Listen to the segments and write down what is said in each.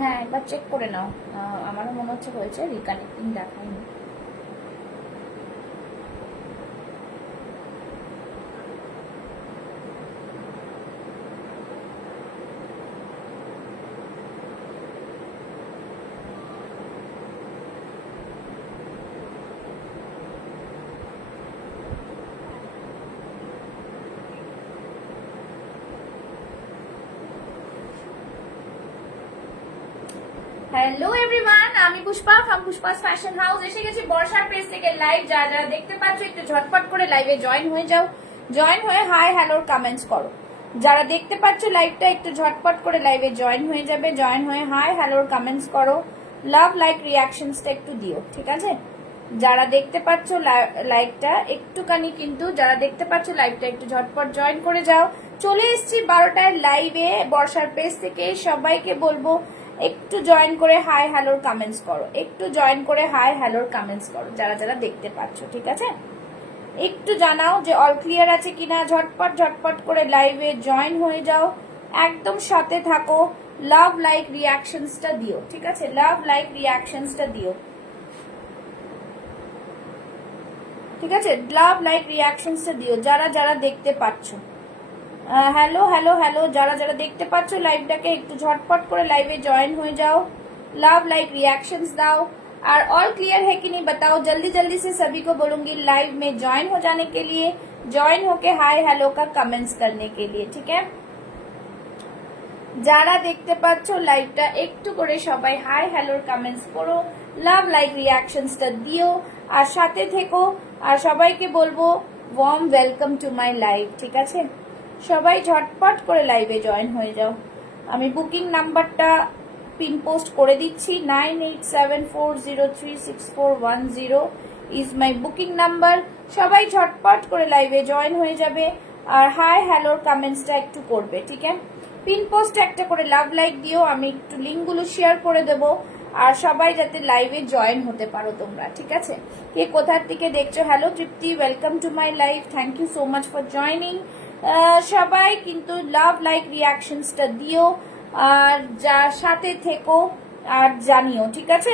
হ্যাঁ একবার চেক করে নাও, আমারও মনে হচ্ছে হয়েছে, রিকানেক্টিং দেখায়নি। হ্যালো এভরিওয়ান, আমি পুষ্পা ফ্রম পুষ্পাস ফ্যাশন হাউস। এসে গেছি বর্ষার পেজ থেকে লাইভ। যারা যারা দেখতে পাচ্ছ একটু ঝটপট করে লাইভে জয়েন হয়ে যাও, জয়েন হয়ে হাই হ্যালোর কমেন্টস করো। যারা দেখতে পাচ্ছ লাইভটা একটু ঝটপট করে লাইভে জয়েন হয়ে যাবে, জয়েন হয়ে হাই হ্যালোর কমেন্টস করো, লাভ লাইক রিয়াকশনসটা একটু দিও, ঠিক আছে? যারা দেখতে পাচ্ছ লাইভটা একটুখানি, কিন্তু যারা দেখতে পাচ্ছ লাইভটা একটু ঝটপট জয়েন করে যাও। চলে এসেছি 12টার লাইভে বর্ষার পেজ থেকে। সবাইকে বলবো একটু জয়েন করে হাই হ্যালোর কমেন্টস করো, একটু জয়েন করে হাই হ্যালোর কমেন্টস করো যারা যারা দেখতে পাচ্ছ, ঠিক আছে? একটু জানাও যে অল ক্লিয়ার আছে কিনা। ঝটপট ঝটপট করে লাইভে জয়েন হয়ে যাও, একদম সাথে থাকো, লাভ লাইক রিয়াকশনসটা দিও, ঠিক আছে? লাভ লাইক রিয়াকশনসটা দিও, ঠিক আছে? লাভ লাইক রিয়াকশনসটা দিও যারা যারা দেখতে পাচ্ছ। হ্যালো হ্যালো হ্যালো, যারা যারা দেখতে পাচ্ছ লাইভটাকে একটু ঝটপট করে লাইভে জয়েন হয়ে যাও, लव लाइक रिएक्शंस दाओ। और ऑल क्लियर है कि नहीं बताओ, जल्दी जल्दी से सभी को बोलूंगी लाइव में ज्वाइन हो जाने के लिए, ज्वाइन होके हाय हेलो का कमेंट्स करने के लिए, ठीक है? যারা দেখতে পাচ্ছ লাইভটা একটু করে সবাই হাই হ্যালোর কমেন্টস করো, লাভ লাইক রিয়াকশনসটা দিও, আর সাথে থেকো। আর সবাইকে বলবো warm welcome to my live, ঠিক আছে? সবাই ঝটপট করে লাইভে জয়েন হয়ে যাও। আমি বুকিং নাম্বারটা পিন পোস্ট করে দিচ্ছি, 9874036410 ইজ মাই বুকিং নাম্বার। সবাই ঝটপট করে লাইভে জয়েন হয়ে যাবে আর হাই হ্যালোর কমেন্টসটা একটু করবে, ঠিক আছে? পিন পোস্ট একটা করে লাভ লাইক দিও, আমি একটু লিঙ্কগুলো শেয়ার করে দেবো, আর সবাই যাতে লাইভে জয়েন হতে পারো তোমরা, ঠিক আছে? কে কোথার থেকে দেখছো? Hello Tripti, welcome to my live, thank you so much for joining. সবাই কিন্তু লাভ লাইক রিয়াকশনসটা দিও আর যার সাথে থেকো আর জানিও, ঠিক আছে?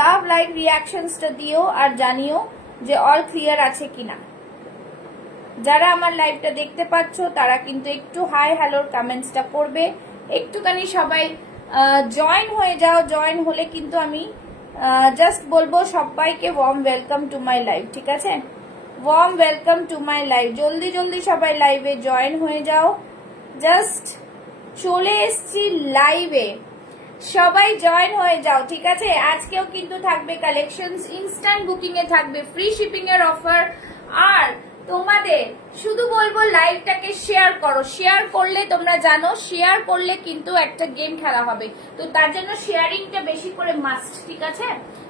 লাভ লাইক রিয়াকশনসটা দিও আর জানিও যে অল ক্লিয়ার আছে কিনা। যারা আমার লাইভটা দেখতে পাচ্ছ তারা কিন্তু একটু হাই হ্যালোর কমেন্টসটা করবে, একটুখানি সবাই জয়েন হয়ে যাও। জয়েন হলে কিন্তু আমি জাস্ট বলবো সবাইকে warm welcome to my live, ঠিক আছে? Warm welcome to my live. জলদি জলদি সবাই লাইভে জয়েন হয়ে যাও। জাস্ট চলে এসছি লাইভে, সবাই জয়েন হয়ে যাও, ঠিক আছে? আজকেও কিন্তু থাকবে কালেকশনস, ইনস্ট্যান্ট বুকিং এ থাকবে ফ্রি শিপিং এর অফার। আর তোমাদের শুধু বলবো লাইভটাকে শেয়ার করো, শেয়ার করলে তোমরা জানো শেয়ার করলে কিন্তু একটা গেম খেলা হবে, তো তার জন্য শেয়ারিংটা বেশি করে মাস্ট, ঠিক আছে?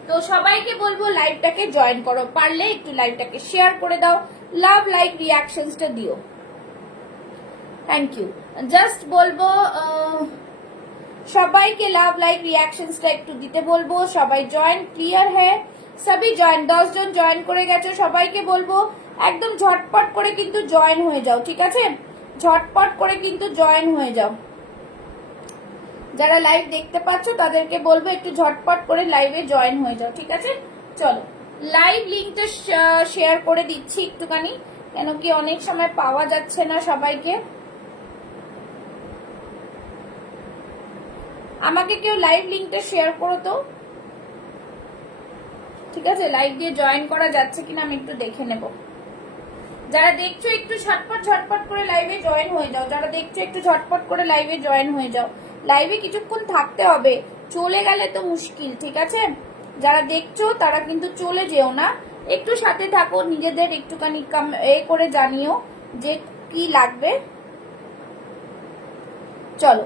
তো সবাইকে বলবো লাইভটাকে জয়েন করো, পারলে একটু লাইভটাকে শেয়ার করে দাও, লাভ লাইক রিয়াকশনসটা দিও, থ্যাংক ইউ। জাস্ট বলবো সবাইকে লাভ লাইক রিয়াকশনসটা একটু দিতে বলবো। সবাই জয়েন ক্লিয়ার হ্যাঁ, সবই জয়েন, 10 জন জয়েন করে গেছে। সবাইকে বলবো একদম ঝটপট করে কিন্তু জয়েন হয়ে যাও, ঠিক আছে? ঝটপট করে কিন্তু জয়েন হয়ে যাও। যারা লাইভ দেখতে পাচ্ছ তাদেরকে বলবো একটু ঝটপট করে লাইভে জয়েন হয়ে যাও, ঠিক আছে? চলো লাইভ লিঙ্কটা শেয়ার করে দিচ্ছি একটুখানি, কেন কি অনেক সময় পাওয়া যাচ্ছে না সবাইকে। আমাকে কেউ লাইভ লিঙ্কটা শেয়ার করো তো, ঠিক আছে? লাইভ দিয়ে জয়েন করা যাচ্ছে কিনা আমি একটু দেখে নেব। যারা দেখছো একটু ঝটপট ঝটপট করে লাইভে জয়েন হয়ে যাও, যারা দেখছো একটু ঝটপট করে লাইভে জয়েন হয়ে যাও। লাইভে কিছুক্ষণ থাকতে হবে, চলে গেলে তো মুশকিল, ঠিক আছে? যারা দেখছো তারা কিন্তু চলে যেও না, একটু সাথে থাকো, নিজেদের একটুখানি করে জানিও যে কি লাগবে। চলো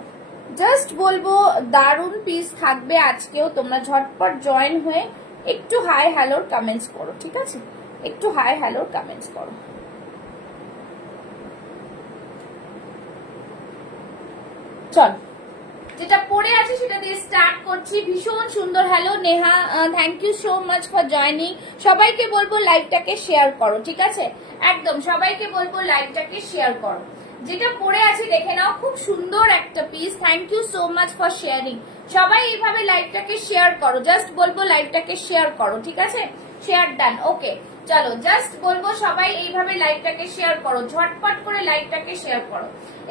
জাস্ট বলবো দারুণ পিস থাকবে আজকেও, তোমরা ঝটপট জয়েন হয়ে একটু হাই হ্যালোর কমেন্টস করো, ঠিক আছে? একটু হাই হ্যালোর কমেন্টস করো। চল যেটা পড়ে আছে সেটা দিয়ে স্টার্ট করছি। ভীষণ সুন্দর। Hello Neha, thank you so much for joining. সবাইকে বলবো লাইভটাকে শেয়ার করো, ঠিক আছে? একদম সবাইকে বলবো লাইভটাকে শেয়ার করো। যেটা পরে আছে দেখে নাও, খুব সুন্দর একটা piece. Thank you so much for sharing. সবাই এইভাবে লাইভটাকে শেয়ার করো, জাস্ট বলবো লাইভটাকে শেয়ার করো, ঠিক আছে? শেয়ার ডান, ওকে। চলো জাস্ট বলবো সবাই এইভাবে লাইভটাকে শেয়ার করো, ঝটপট করে লাইভটাকে শেয়ার করো।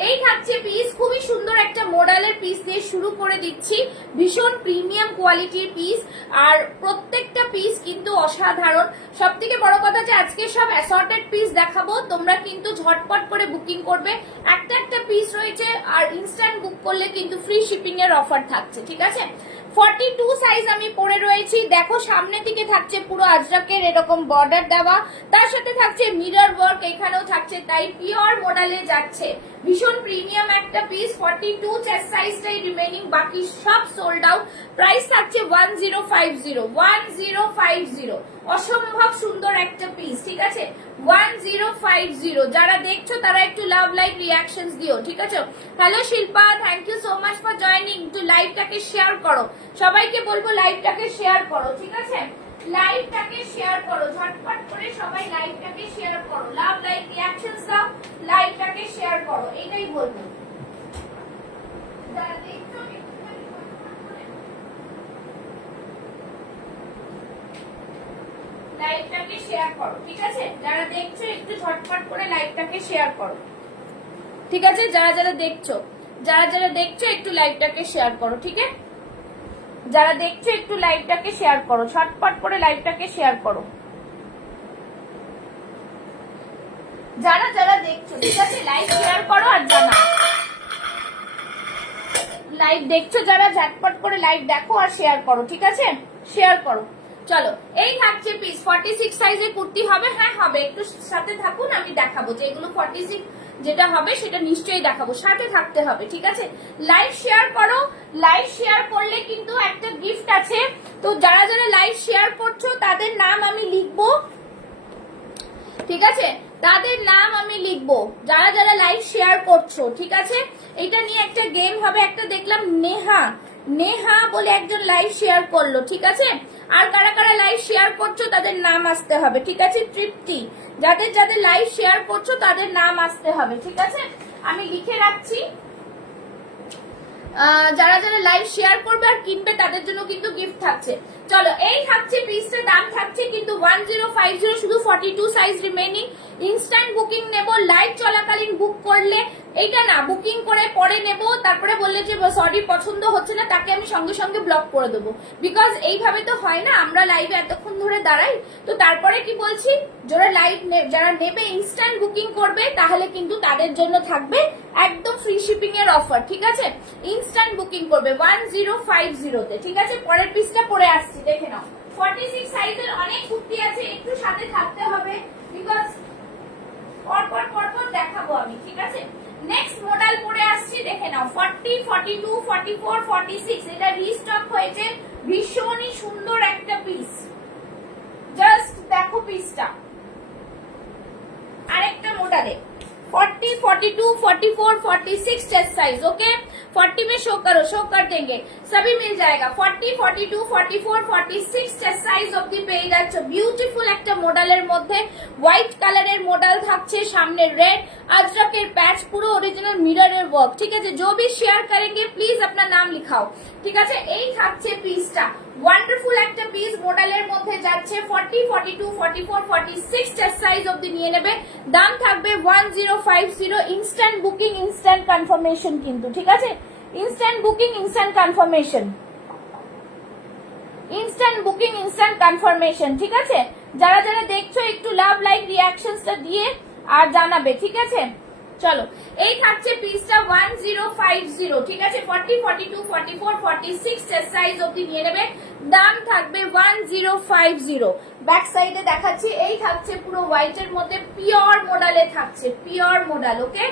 এই থাকছে পিস, খুবই সুন্দর একটা মডেলের পিস দিয়ে শুরু করে দিচ্ছি। ভীষণ প্রিমিয়াম কোয়ালিটির পিস, আর প্রত্যেকটা পিস কিন্তু অসাধারণ। সব থেকে বড় কথা যে আজকে সব অ্যাসর্টেড পিস দেখাবো, তোমরা কিন্তু ঝটপট করে বুকিং করবে। একটা একটা পিস রয়েছে, আর ইনস্ট্যান্ট বুক করলে কিন্তু ফ্রি শিপিং এর অফার থাকছে, ঠিক আছে? 42 সাইজ আমি পরে রয়েছি। দেখো সামনের দিকে থাকছে পুরো আজরাকের এরকম বর্ডার দেওয়া, তার সাথে থাকছে মিরর ওয়ার্ক, এখানেও থাকছে, তাই পিওর মডেলে যাচ্ছে। ভীষণ প্রিমিয়াম একটা পিস। 42 চেস্ট সাইজটাই রিমেইনিং, বাকি সব সোল্ড আউট। প্রাইস থাকছে 1050। অসম্ভব সুন্দর একটা পিস, ঠিক আছে? 1050। যারা দেখছো তারা একটু লাভ লাইক রিয়াকশনস দিও, ঠিক আছে? Hello Shilpa, thank you so much for joining. একটু লাইভটাকে শেয়ার করো, সবাইকে বলবো লাইভটাকে শেয়ার করো, ঠিক আছে? লাইভটাকে শেয়ার করো, ঝটপট করে সবাই লাইভটাকে শেয়ার করো, লাভ লাইক রিয়াকশনস দাও, লাইভটাকে শেয়ার করো, এটাই বলবো। যারা দেখছো লাইভটাকে শেয়ার করো, ঠিক আছে? যারা দেখছো একটু ঝটপট করে লাইভটাকে শেয়ার করো, ঠিক আছে? যারা যারা দেখছো একটু লাইভটাকে শেয়ার করো, ঠিক আছে? যারা দেখছো একটু লাইভটাকে শেয়ার করো, ঝটপট করে লাইভটাকে শেয়ার করো, যারা যারা দেখছো, ঠিক আছে? লাইভ শেয়ার করো আর জানাও লাইভ দেখছো যারা, ঝটপট করে লাইভ দেখো আর শেয়ার করো, ঠিক আছে? শেয়ার করো। চলো এই থাকছে পিস। 46 সাইজের কুর্তি হবে? হ্যাঁ হবে, একটু সাথে থাকুন, আমি দেখাবো যে এগুলো 46 যেটা হবে সেটা নিশ্চয়ই দেখাবো, সাথে থাকতে হবে, ঠিক আছে? লাইভ শেয়ার করো, লাইভ শেয়ার করলে কিন্তু একটা গিফট আছে। তো যারা যারা লাইভ শেয়ার করছো তাদের নাম আমি লিখবো, ঠিক আছে? তাদের নাম আমি লিখবো, যারা যারা লাইভ শেয়ার করছো, ঠিক আছে? এটা নিয়ে একটা গেম হবে। একটা দেখলাম নেহা বলে একজন লাইভ শেয়ার করলো, ঠিক আছে? আর কারা কারা লাইভ শেয়ার করছো তাদের নাম আসতে হবে, ঠিক আছে? তৃপ্তি, যাদের যাদের লাইভ শেয়ার করছো তাদের নাম আসতে হবে, ঠিক আছে? আমি লিখে রাখছি। যারা যারা লাইভ শেয়ার করবে আর কিনবে তাদের জন্য কিন্তু গিফট থাকছে। চলো এই থাকছে পিসটার দাম থাকছে কিন্তু 1050, শুধু 42 সাইজ রিমেইনিং। ইনস্ট্যান্ট বুকিং নেব, লাইভ চলাকালীন বুক করলে, এইটা না বুকিং করে পরে নেব, তারপরে বললে যে সরি পছন্দ হচ্ছে না, তাকে আমি সঙ্গে সঙ্গে ব্লক করে দেবো। বিকজ এইভাবে তো হয় না, আমরা লাইভে এতক্ষণ ধরে দাঁড়াই। তো তারপরে কি বলছি, যারা নেবে ইনস্ট্যান্ট বুকিং করবে তাহলে কিন্তু তাদের জন্য থাকবে একদম ফ্রি শিপিং এর অফার, ঠিক আছে? ইনস্ট্যান্ট বুকিং করবে 1050 তে, ঠিক আছে? পরের পিসটা পরে আসছি, দেখে নাও। 46 সাইজের অনেক কুর্তি আছে, একটু সাথে থাকতে হবে, বিকজ পরপর দেখাবো আমি, ঠিক আছে? নেক্সট মডেল পরে আসছি, দেখে নাও। 40, 42, 44, 46 এটা রিস্টক হয়েছে। ভীষণই সুন্দর একটা পিস, জাস্ট দেখো পিসটা। আরেকটা মডেলে 40, 42, 44, 46 चेस्ट साइज, ओके? 40 में शो कर देंगे, सभी मिल जाएगा। 40, 42, 44, 46 चेस्ट साइज অবধি পেয়ে যাচ্ছ। বিউটিফুল একটা মডেলের মধ্যে হোয়াইট কালারের মডেল থাকছে, সামনে রেড अजरकेर पैच, পুরো অরিজিনাল মিররের ওয়ার্ক, ঠিক আছে? जो भी शेयर करेंगे प्लीज अपना नाम लिखाओ, ঠিক আছে? এই থাকছে পিসটা, ওয়ান্ডারফুল একটা পিস মডেলের মধ্যে যাচ্ছে। 40, 42, 44, 46 চেস্ট সাইজ অবধি নিয়ে নেবে, দাম থাকবে 1050। ইনস্ট্যান্ট বুকিং ইনস্ট্যান্ট কনফার্মেশন কিন্তু, ঠিক আছে? Instant booking instant confirmation, instant booking instant confirmation, ঠিক আছে? যারা যারা দেখছো একটু লাভ লাইক রিয়াকশনসটা দিয়ে আর জানাবে, ঠিক আছে? চলো এই থাকছে পিসটা 1050, ঠিক আছে? 40, 42, 44, 46 চেস্ট সাইজ অবধি নিয়ে নেবে, দাম থাকবে 1050। ব্যাক সাইডে দেখাচ্ছি, এই থাকছে পুরো হোয়াইটের মধ্যে, পিওর মডেলে থাকছে, পিওর মডেল, ওকে?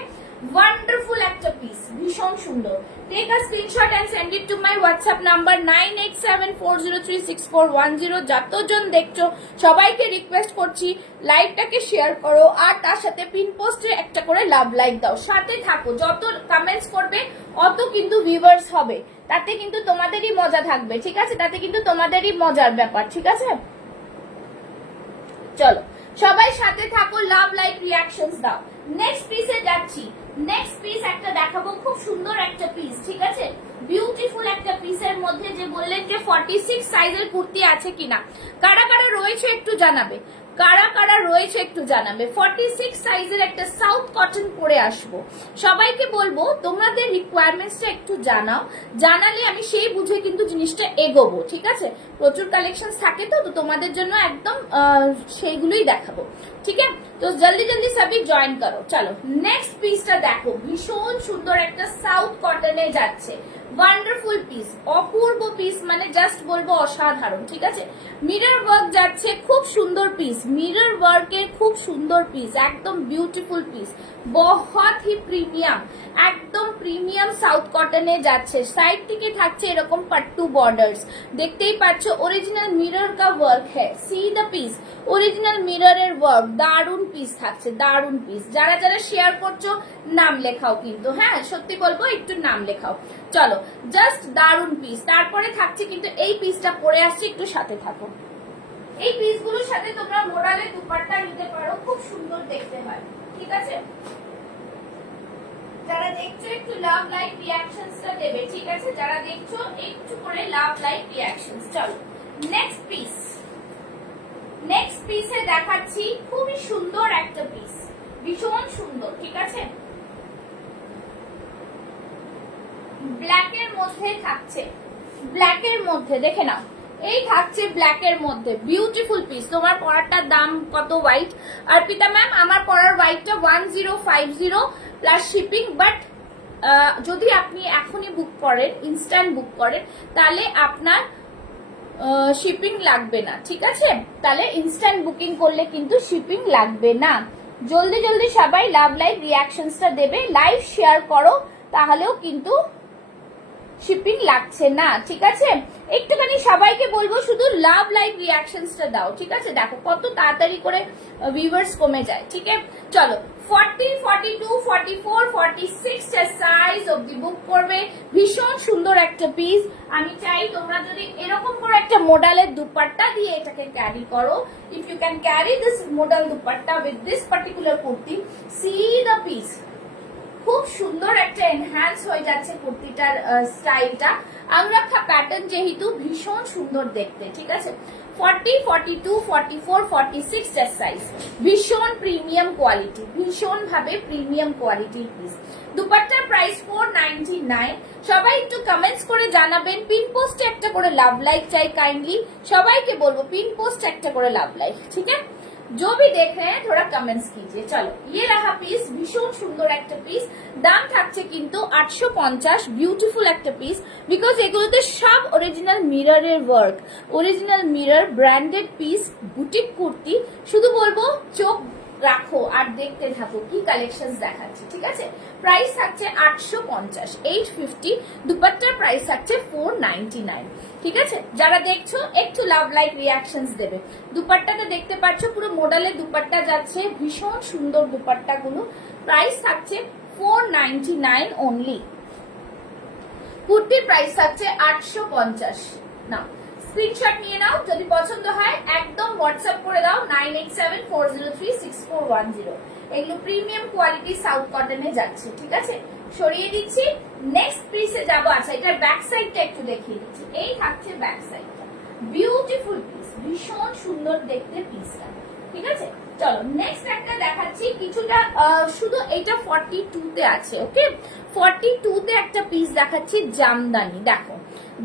ওয়ান্ডারফুল একটা পিস, ভীষণ সুন্দর। Take a screenshot and send it to my WhatsApp number 9874036410। যতজন দেখছো সবাইকে রিকোয়েস্ট করছি লাইভটাকে শেয়ার করো, আর তার সাথে পিন পোস্টে একটা করে লাভ লাইক দাও, সাথে থাকো। যত কমেন্টস করবে অত কিন্তু ভিউয়ার্স হবে, তাতে কিন্তু তোমাদেরই মজা থাকবে, ঠিক আছে? তাতে কিন্তু তোমাদেরই মজার ব্যাপার, ঠিক আছে? চলো সবাই সাথে থাকো, লাভ লাইক রিয়াকশনস দাও। নেক্সট পিসে যাচ্ছি। নেক্সট পিস একটা দেখাবো, খুব সুন্দর একটা পিস, ঠিক আছে, বিউটিফুল একটা পিসের মধ্যে, যে বললেন যে 46 সাইজের কুর্তি আছে কিনা, কারা কারা রয়েছে একটু জানাবে, কারা কারা রয়েছে একটু জানাবে। 46 সাইজের একটা সাউথ কটন পরে আসবো, সবাইকে বলবো তোমাদের রিকোয়ারমেন্টসটা একটু জানাও, জানালে আমি সেই বুঝে কিন্তু জিনিসটা এগোবো, ঠিক আছে। প্রচুর কালেকশন থাকে তো তোমাদের জন্য একদম সেইগুলোই দেখাবো, ঠিক আছে। তো জলদি জলদি সবই জয়েন করো। চলো নেক্সট পিসটা দেখো, ভীষণ সুন্দর একটা সাউথ কটনে যাচ্ছে, ওয়ান্ডারফুল পিস, অপূর্ব পিস, মানে জাস্ট বলবো অসাধারণ, ঠিক আছে। মিরর ওয়ার্ক যাচ্ছে, খুব সুন্দর পিস, মিরর ওয়ার্কের খুব সুন্দর পিস, একদম বিউটিফুল পিস, বহুত হি প্রিমিয়াম, একদম প্রিমিয়াম সাউথ কটনে যাচ্ছে। সাইড থেকে থাকছে এরকম পাট্টু বর্ডার্স, দেখতেই পাচ্ছ ओरिजिनल मिरर का वर्क है, see the piece, original mirror এর ওয়ার্ক, দারুন পিস থাকছে, দারুন পিস। যারা যারা শেয়ার করছো নাম লেখাও কিন্তু, হ্যাঁ সত্যি বলবো একটু নাম লেখাও। চলো জাস্ট দারুন পিস। তারপরে থাকছে কিন্তু এই পিসটা পরে আসছে, একটু সাথে থাকো। এই পিসগুলোর সাথে তোমরা মোডালে দুপাট্টা নিতে পারো, খুব সুন্দর দেখতে হয়, ঠিক আছে। যারা দেখছো একটু লাভ লাইক রিঅ্যাকশনসটা দেবে, ঠিক আছে, যারা দেখছো একটু করে লাভ লাইক রিঅ্যাকশনস। চলো নেক্সট পিস। নেক্সট পিসে দেখাচ্ছি খুবই সুন্দর একটা পিস, ভীষণ সুন্দর, ঠিক আছে, ব্ল্যাকের মধ্যে থাকছে, ব্ল্যাকের মধ্যে দেখে নাও, এই থাকছে ব্ল্যাকের মধ্যে, বিউটিফুল পিস। তোমার পরারটার দাম কত হোয়াইট? অর্পিতা ম্যাম আমার পরার হোয়াইটটা 1050 প্লাস শিপিং, বাট যদি আপনি এখনই বুক করেন, ইনস্ট্যান্ট বুক করেন, তাহলে আপনার শিপিং লাগবে না, ঠিক আছে, তাহলে ইনস্ট্যান্ট বুকিং করলে কিন্তু শিপিং লাগবে না। জলদি জলদি সবাই লাভ লাইভ রিঅ্যাকশনসটা দেবে, লাইভ শেয়ার করো, তাহলেও কিন্তু শিপিং লাগছে না, ঠিক আছে। একটুখানি সবাইকে বলবো শুধু লাভ লাইভ রিঅ্যাকশনসটা দাও, ঠিক আছে। দেখো কত তাড়াতাড়ি করে ভিউয়ার্স কমে যায়, ঠিক আছে। চলো 40, 42, 44, 46 সাইজ অবধি বুক করবে, ভীষণ সুন্দর একটা পিস। আমি চাই তোমরা যদি এরকম করে একটা মডেলের দুপাট্টা দিয়ে এটাকে ক্যারি করো, if you can carry this model dupatta with this particular kurti, see the piece, খুব সুন্দর একটা এনহ্যান্স হয়ে যাচ্ছে কুর্তিটার স্টাইলটা। আংরাক্ষা প্যাটার্ন যেহেতু ভীষণ সুন্দর দেখতে, ঠিক আছে। 40, 42, 44, 46 সাইজ, ভীষণ প্রিমিয়াম কোয়ালিটি, ভীষণ ভাবে প্রিমিয়াম কোয়ালিটির পিস। দুপাট্টার প্রাইস 499। সবাই একটু কমেন্টস করে জানাবেন, পিন পোস্টে একটা করে লাভ লাইক চাই কাইন্ডলি, সবাইকে বলবো পিন পোস্ট একটা করে লাভ লাইক, ঠিক আছে। जो भी देख रहे हैं थोड़ा कमेंट्स कीजिए। चलो ये रहा পিস, ভীষণ সুন্দর একটা পিস, দাম থাকছে কিন্তু 850, বিউটিফুল একটা পিস, বিকজ এগুলোতে সব অরিজিনাল মিররের work, original mirror branded piece, boutique kurti. শুধু বলবো চোখ রাখো আর দেখতে থাকো কি কালেকশন দেখাচ্ছি, ঠিক আছে। প্রাইস থাকছে 850, 850, দুপাট্টার প্রাইস থাকছে 499, ঠিক আছে। যারা দেখছো একটু লাভ লাইক রিঅ্যাকশনস দেবে। দুপাট্টাটা দেখতে পাচ্ছ পুরো মডেলের দুপাট্টা যাচ্ছে, ভীষণ সুন্দর দুপাট্টাগুলো, প্রাইস থাকছে 499 অনলি। কুর্তির প্রাইস থাকছে 850। না স্ক্রিনশট নিয়ে নাও, যদি পছন্দ হয় একদম হোয়াটসঅ্যাপ করে দাও 9874036410। এগুলো প্রিমিয়াম কোয়ালিটি সাউথ কটনে যাচ্ছে, ঠিক আছে। সরিয়ে দিচ্ছি, নেক্সট পিসে যাবো। আচ্ছা এটার ব্যাক সাইডটা একটু দেখিয়ে দিচ্ছি, এই থাকছে ব্যাক সাইডটা, বিউটিফুল পিস, ভীষণ সুন্দর দেখতে পিসটা, ঠিক আছে। চলো নেক্সট একটা দেখাচ্ছি, কিছুটা শুধু এটা 42 তে আছে, ওকে। 42 তে একটা পিস দেখাচ্ছি, জামদানি, দেখো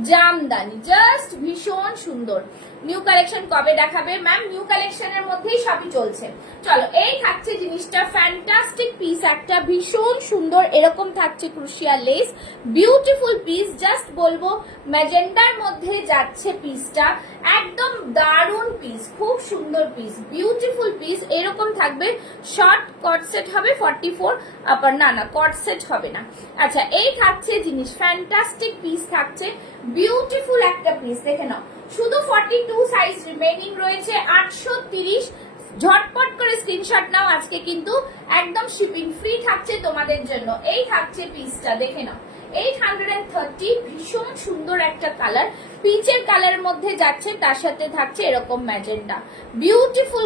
জামদানি জাস্ট ভীষণ সুন্দর। নিউ কালেকশন কবে দেখাবে ম্যাম? নিউ কালেকশনের মধ্যেই সবই চলছে। চলো এই থাকছে জিনিসটা, ফ্যান্টাস্টিক পিস একটা, ভীষণ সুন্দর, এরকম থাকছে ক্রুশিয়া লেস, বিউটিফুল পিস। জাস্ট বলবো ম্যাজেন্ডার মধ্যে যাচ্ছে পিসটা, একদম দারুন পিস, খুব সুন্দর পিস, বিউটিফুল পিস। এরকম থাকবে, শর্ট কট সেট হবে 44 আপার, না না কট সেট হবে না। আচ্ছা এই থাকছে জিনিস, ফ্যান্টাস্টিক পিস থাকছে, বিউটিফুল একটা পিস, দেখে নাও। শুধু 42 সাইজ রিমেইনিং রয়েছে, 830। ঝটপট করে স্ক্রিনশট নাও, আজকে কিন্তু একদম শিপিং ফ্রি থাকছে তোমাদের জন্য। এই থাকছে পিসটা, দেখে নাও, 830, ভীষণ সুন্দর একটা কালার, পিচের কালারের মধ্যে যাচ্ছে, তার সাথে থাকছে এরকম ম্যাজেন্ডা। বিউটিফুল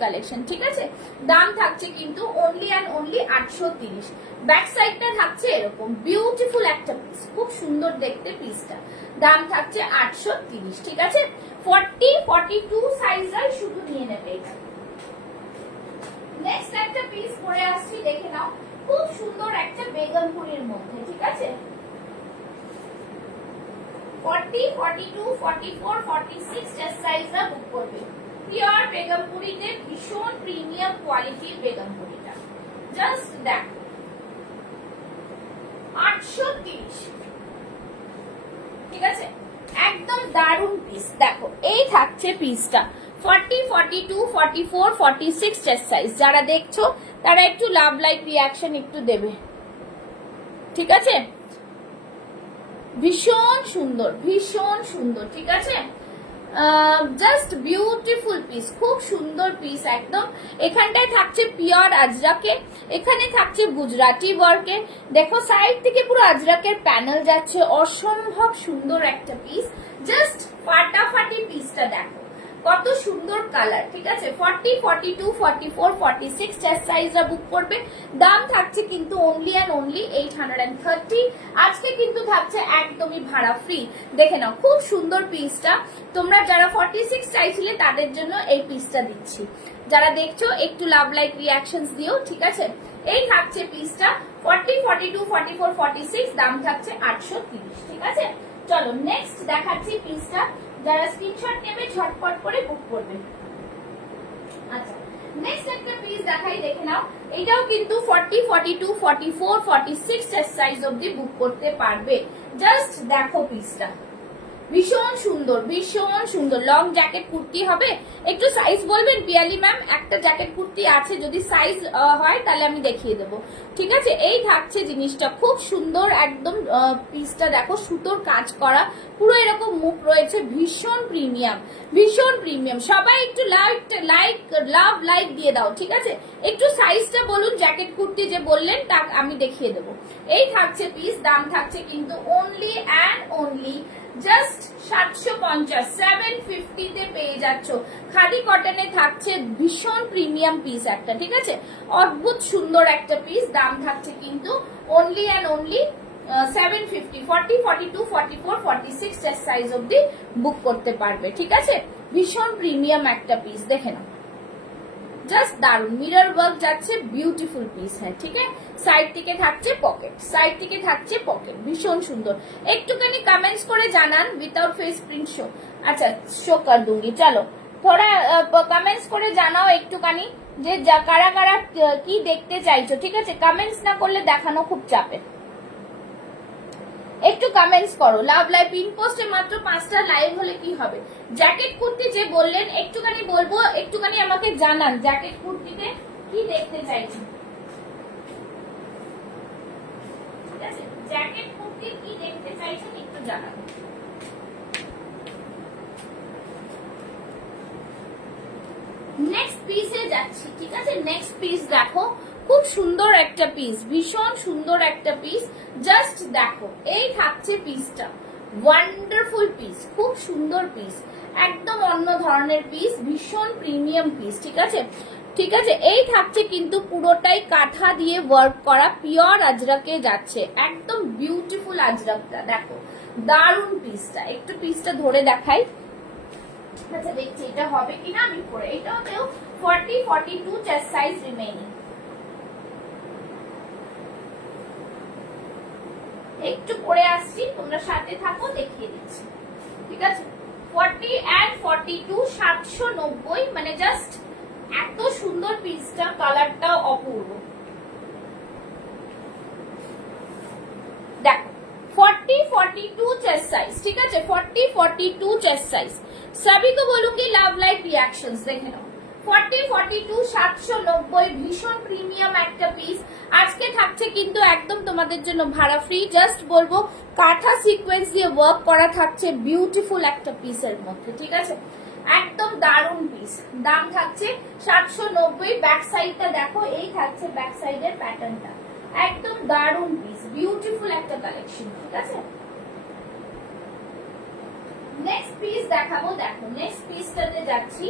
কালেকশন, ঠিক আছে। দাম থাকছে কিন্তু অনলি অ্যান্ড অনলি 830। ব্যাক সাইডটা থাকছে এরকম বিউটিফুল একটা পিস, খুব সুন্দর দেখতে পিসটা। দাম থাকছে 830, ঠিক আছে। 40, 42 সাইজের শুধু নিয়ে নেবে এটা। নেক্সট একটা পিস পরে আসছি, দেখে নাও, খুব সুন্দর একটা বেগমপুরির মধ্যে, ঠিক আছে। 40, 42, 44, 46 চেস্ট সাইজটা বুক করবে। পিওর বেগমপুরিতে ভীষণ প্রিমিয়াম কোয়ালিটির বেগমপুরিটা, জাস্ট দেখো 830, ঠিক আছে। একদম দারুন পিস, দেখো এই থাকছে পিসটা। 40, 42, 44, 46 চেস্ট সাইজ। যারা দেখছো তারা একটু লাভ লাইক রিয়াকশন একটু দেবে, ঠিক আছে। ভীষণ সুন্দর, ঠিক আছে। জাস্ট বিউটিফুল পিস, খুব সুন্দর পিস একদম। এখানটায় থাকছে পিওর আজরাকে, এখানে থাকছে গুজরাটি ওয়ার্কে। দেখো সাইড থেকে পুরো আজরাকের প্যানেল যাচ্ছে, অসম্ভব সুন্দর একটা পিস। জাস্ট ফাটাফাটি পিসটা দেখো, কত সুন্দর কালার, ঠিক আছে। 40, 42, 44, 46 চেস্ট সাইজরা বুক করবে। দাম থাকছে কিন্তু অনলি অ্যান্ড অনলি 830। আজকে কিন্তু থাকছে একদমই ভাড়া ফ্রি। দেখে নাও খুব সুন্দর পিসটা। তোমরা যারা 46 চাইছিলে তাদের জন্য এই পিসটা দিচ্ছি। যারা দেখছো একটু লাভ লাইক রিয়াকশনস দিও, ঠিক আছে। এই থাকছে পিসটা 40, 42, 44, 46, দাম থাকছে 830, ঠিক আছে। চলো নেক্সট দেখাচ্ছি পিসটা। যারা স্ক্রিনশট নেবে ঝটপট করে বুক করবে। আচ্ছা নেক্সট একটা পিস দেখাই, দেখে নাও। এটাও কিন্তু 40, 42, 44, 46 সাইজ অবধি বুক করতে পারবে। জাস্ট দেখো পিসটা, ভীষণ সুন্দর। লং জ্যাকেট কুর্তি হবে। একটু সাইজ বলবেন পিয়ালি ম্যাম? একটা জ্যাকেট কুর্তি আছে, যদি সাইজ হয় তাহলে আমি দেখিয়ে দেবো, ঠিক আছে। এই থাকছে জিনিসটা, খুব সুন্দর একদম। পিসটা দেখো, সুতোর কাজ করা, পুরো এরকম মুখ রয়েছে, ভীষণ প্রিমিয়াম। সবাই একটু লাভ লাইক দিয়ে দাও, ঠিক আছে। একটু সাইজটা বলুন, জ্যাকেট কুর্তি যে বললেন তা আমি দেখিয়ে দেবো। এই থাকছে পিস, দাম থাকছে কিন্তু অনলি অ্যান্ড অনলি জাস্ট 750, 750 তে পেয়ে যাচ্ছ। খাদি কটনে থাকছে, ভীষণ প্রিমিয়াম পিস একটা, ঠিক আছে। অদ্ভুত সুন্দর একটা পিস। দাম থাকছে কিন্তু only and only 750। 40, 42, 44, 46 chest size অবধি বুক করতে পারবে, ঠিক আছে। ভীষণ প্রিমিয়াম একটা পিস, দেখে নাও, জাস্ট দারুন। মিরর ওয়ার্ক যাচ্ছে, বিউটিফুল পিস হ্যাঁ, ঠিক আছে। সাইড থেকে থাকছে পকেট, ভীষণ সুন্দর। একটুখানি কমেন্টস করে জানান উইথাউট ফেস প্রিন্ট শো। আচ্ছা শো কর दूंगी। চলো থোড়া কমেন্টস করে জানাও একটুখানি যে কারা কারা কি দেখতে চাইছো, ঠিক আছে। কমেন্টস না করলে দেখানো খুব চাপের। একটু কমেন্টস করো। লাভ লাইভ পিন পোস্টে মাত্র 5টা লাইভ হলে কি হবে? জ্যাকেট কুর্তি যে বললেন একটুখানি বলবো, একটুখানি আমাকে জানান জ্যাকেট কুর্তিতে কি দেখতে চাইছেন, ঠিক আছে। জ্যাকেট কুর্তি কি দেখতে চাইছেন একটু জানান। নেক্সট পিসে যাচ্ছি, ঠিক আছে। নেক্সট পিস দেখো, খুব সুন্দর একটা পিস, ভীষণ সুন্দর একটা পিস। জাস্ট দেখো এই থাকছে পিসটা, ওয়ান্ডারফুল পিস, খুব সুন্দর পিস, একদম অন্য ধরনের পিস, ভীষণ প্রিমিয়াম পিস, ঠিক আছে। এই থাকছে কিন্তু পুরোটাই কাঁথা দিয়ে ওয়ার্ক করা, পিওর আজরাকে যাচ্ছে, একদম বিউটিফুল আজরাকটা দেখো, দারুন পিসটা। একটু পিসটা ধরে দেখাই। আচ্ছা দেখছি এটা হবে কিনা আমি পরে। এটাও 40, 42 চেস্ট সাইজ রিমেইনিং। একটু পরে আসছি, তোমরা সাথে থাকো, দেখিয়ে দিচ্ছি, ঠিক আছে। 40 and 42, 790, মানে জাস্ট এত সুন্দর পিসটা, কালারটাও অপূর্ব। দেখো 40, 42 চেস্ট সাইজ, ঠিক আছে। 40, 42 চেস্ট সাইজ। सभी को बोलूंगी लव लाइक रिएक्शंस, দেখে নাও। 40, 42, 790, ভীষণ প্রিমিয়াম একটা পিস। আজকে থাকছে কিন্তু একদম তোমাদের জন্য ভাড়া ফ্রি। জাস্ট বলবো কাঁথা সিকোয়েন্স দিয়ে ওয়ার্ক করা থাকছে, বিউটিফুল একটা পিসের মধ্যে, ঠিক আছে। একদম দারুন পিস। দাম থাকছে 790। ব্যাক সাইডটা দেখো, এই থাকছে ব্যাক সাইডের প্যাটার্নটা, একদম দারুণ পিস, বিউটিফুল একটা কালেকশন, ঠিক আছে। নেক্সট পিস দেখাবো, দেখো নেক্সট পিসটাতে যাচ্ছি,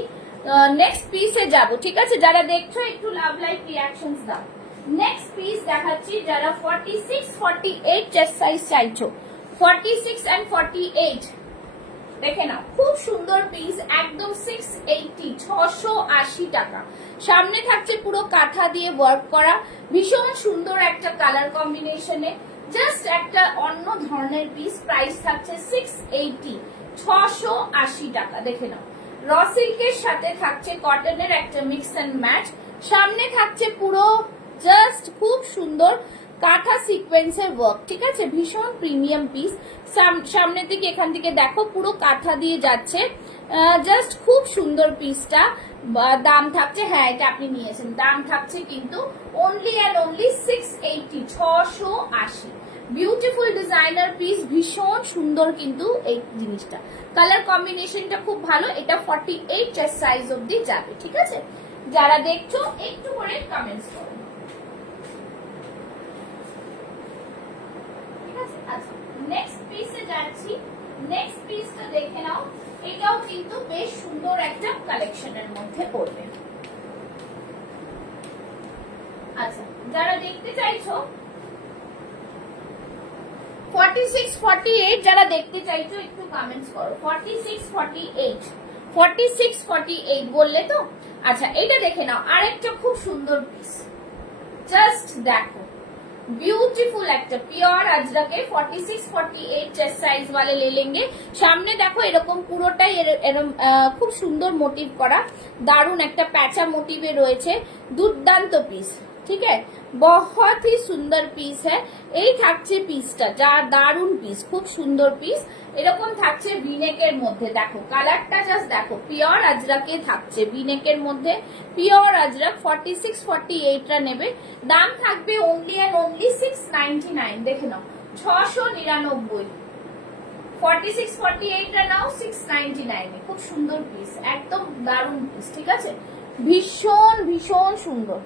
নেক্সট পিসে যাব, ঠিক আছে। যারা দেখছো একটু লাভ লাইভ রিঅ্যাকশনস দাও। নেক্সট পিস দেখাচ্ছি যারা 46 48 চেস্ট সাইজ চাইছো, 46 এন্ড 48 দেখে নাও, খুব সুন্দর পিস, একদম 680 680 টাকা। সামনে থাকছে পুরো কাঁথা দিয়ে ওয়ার্ক করা, ভীষণ সুন্দর একটা কালার কম্বিনেশনে, জাস্ট একটা অন্য ধরনের পিস। প্রাইস থাকছে 680 680 টাকা। দেখে নাও, র সিল্কের সাথে থাকছে কটনের একটা মিক্স এন্ড ম্যাচ, সামনে থাকছে পুরো জাস্ট খুব সুন্দর কাঁথা সিকোয়েন্সের ওয়ার্ক, ঠিক আছে। ভীষণ প্রিমিয়াম পিস, সামনের দিকে এখান থেকে দেখো পুরো কাঁথা দিয়ে যাচ্ছে, জাস্ট খুব সুন্দর পিসটা। দাম থাকছে, হ্যাঁ এটা আপনি নিয়েছেন, দাম থাকছে কিন্তু only and only 680 680। Beautiful designer piece, ভীষণ সুন্দর কিন্তু এই জিনিসটা, কালার কম্বিনেশনটা খুব ভালো। এটা 48 চেস্ট সাইজ অবধি যাবে, ঠিক আছে। যারা দেখছো একটু করে কমেন্টস করো, ঠিক আছে। আচ্ছা নেক্সট পিসে যাচ্ছি, নেক্সট পিসটা দেখে নাও, এটাও কিন্তু বেশ সুন্দর একটা কালেকশনের মধ্যে পড়বে। আচ্ছা যারা দেখতে চাইছো 46 48, যারা দেখতে চাইছো একটু কমেন্টস করো, 46 48 46 48 বললে তো। আচ্ছা এটা দেখে নাও, আরেকটা খুব সুন্দর পিস, জাস্ট দেখো, ब्यूटीफुल একটা পিওর আজরাকে 46 48 চেস্ট সাইজ वाले ले लेंगे। সামনে দেখো এরকম পুরোটাই এরকম খুব সুন্দর মোটিভ করা, দারুন একটা প্যাচা মোটিভে রয়েছে, দুর্দান্ত পিস, ঠিক है, बहुत ही সুন্দর পিস है। এই থাকছে পিসটা, যা দারুন পিস, খুব সুন্দর পিস, এরকম থাকছে ভিনেকের মধ্যে, দেখো কালারটা জাস্ট দেখো, পিওর আজরাকে থাকছে ভিনেকের মধ্যে, পিওর আজরাক 46 48 টা নেবে, দাম থাকবে অনলি এন্ড অনলি 699। দেখে নাও 699, 46 48 টা নাও 699 খুব সুন্দর পিস, একদম দারুন পিস, ঠিক আছে, ভীষণ ভীষণ সুন্দর।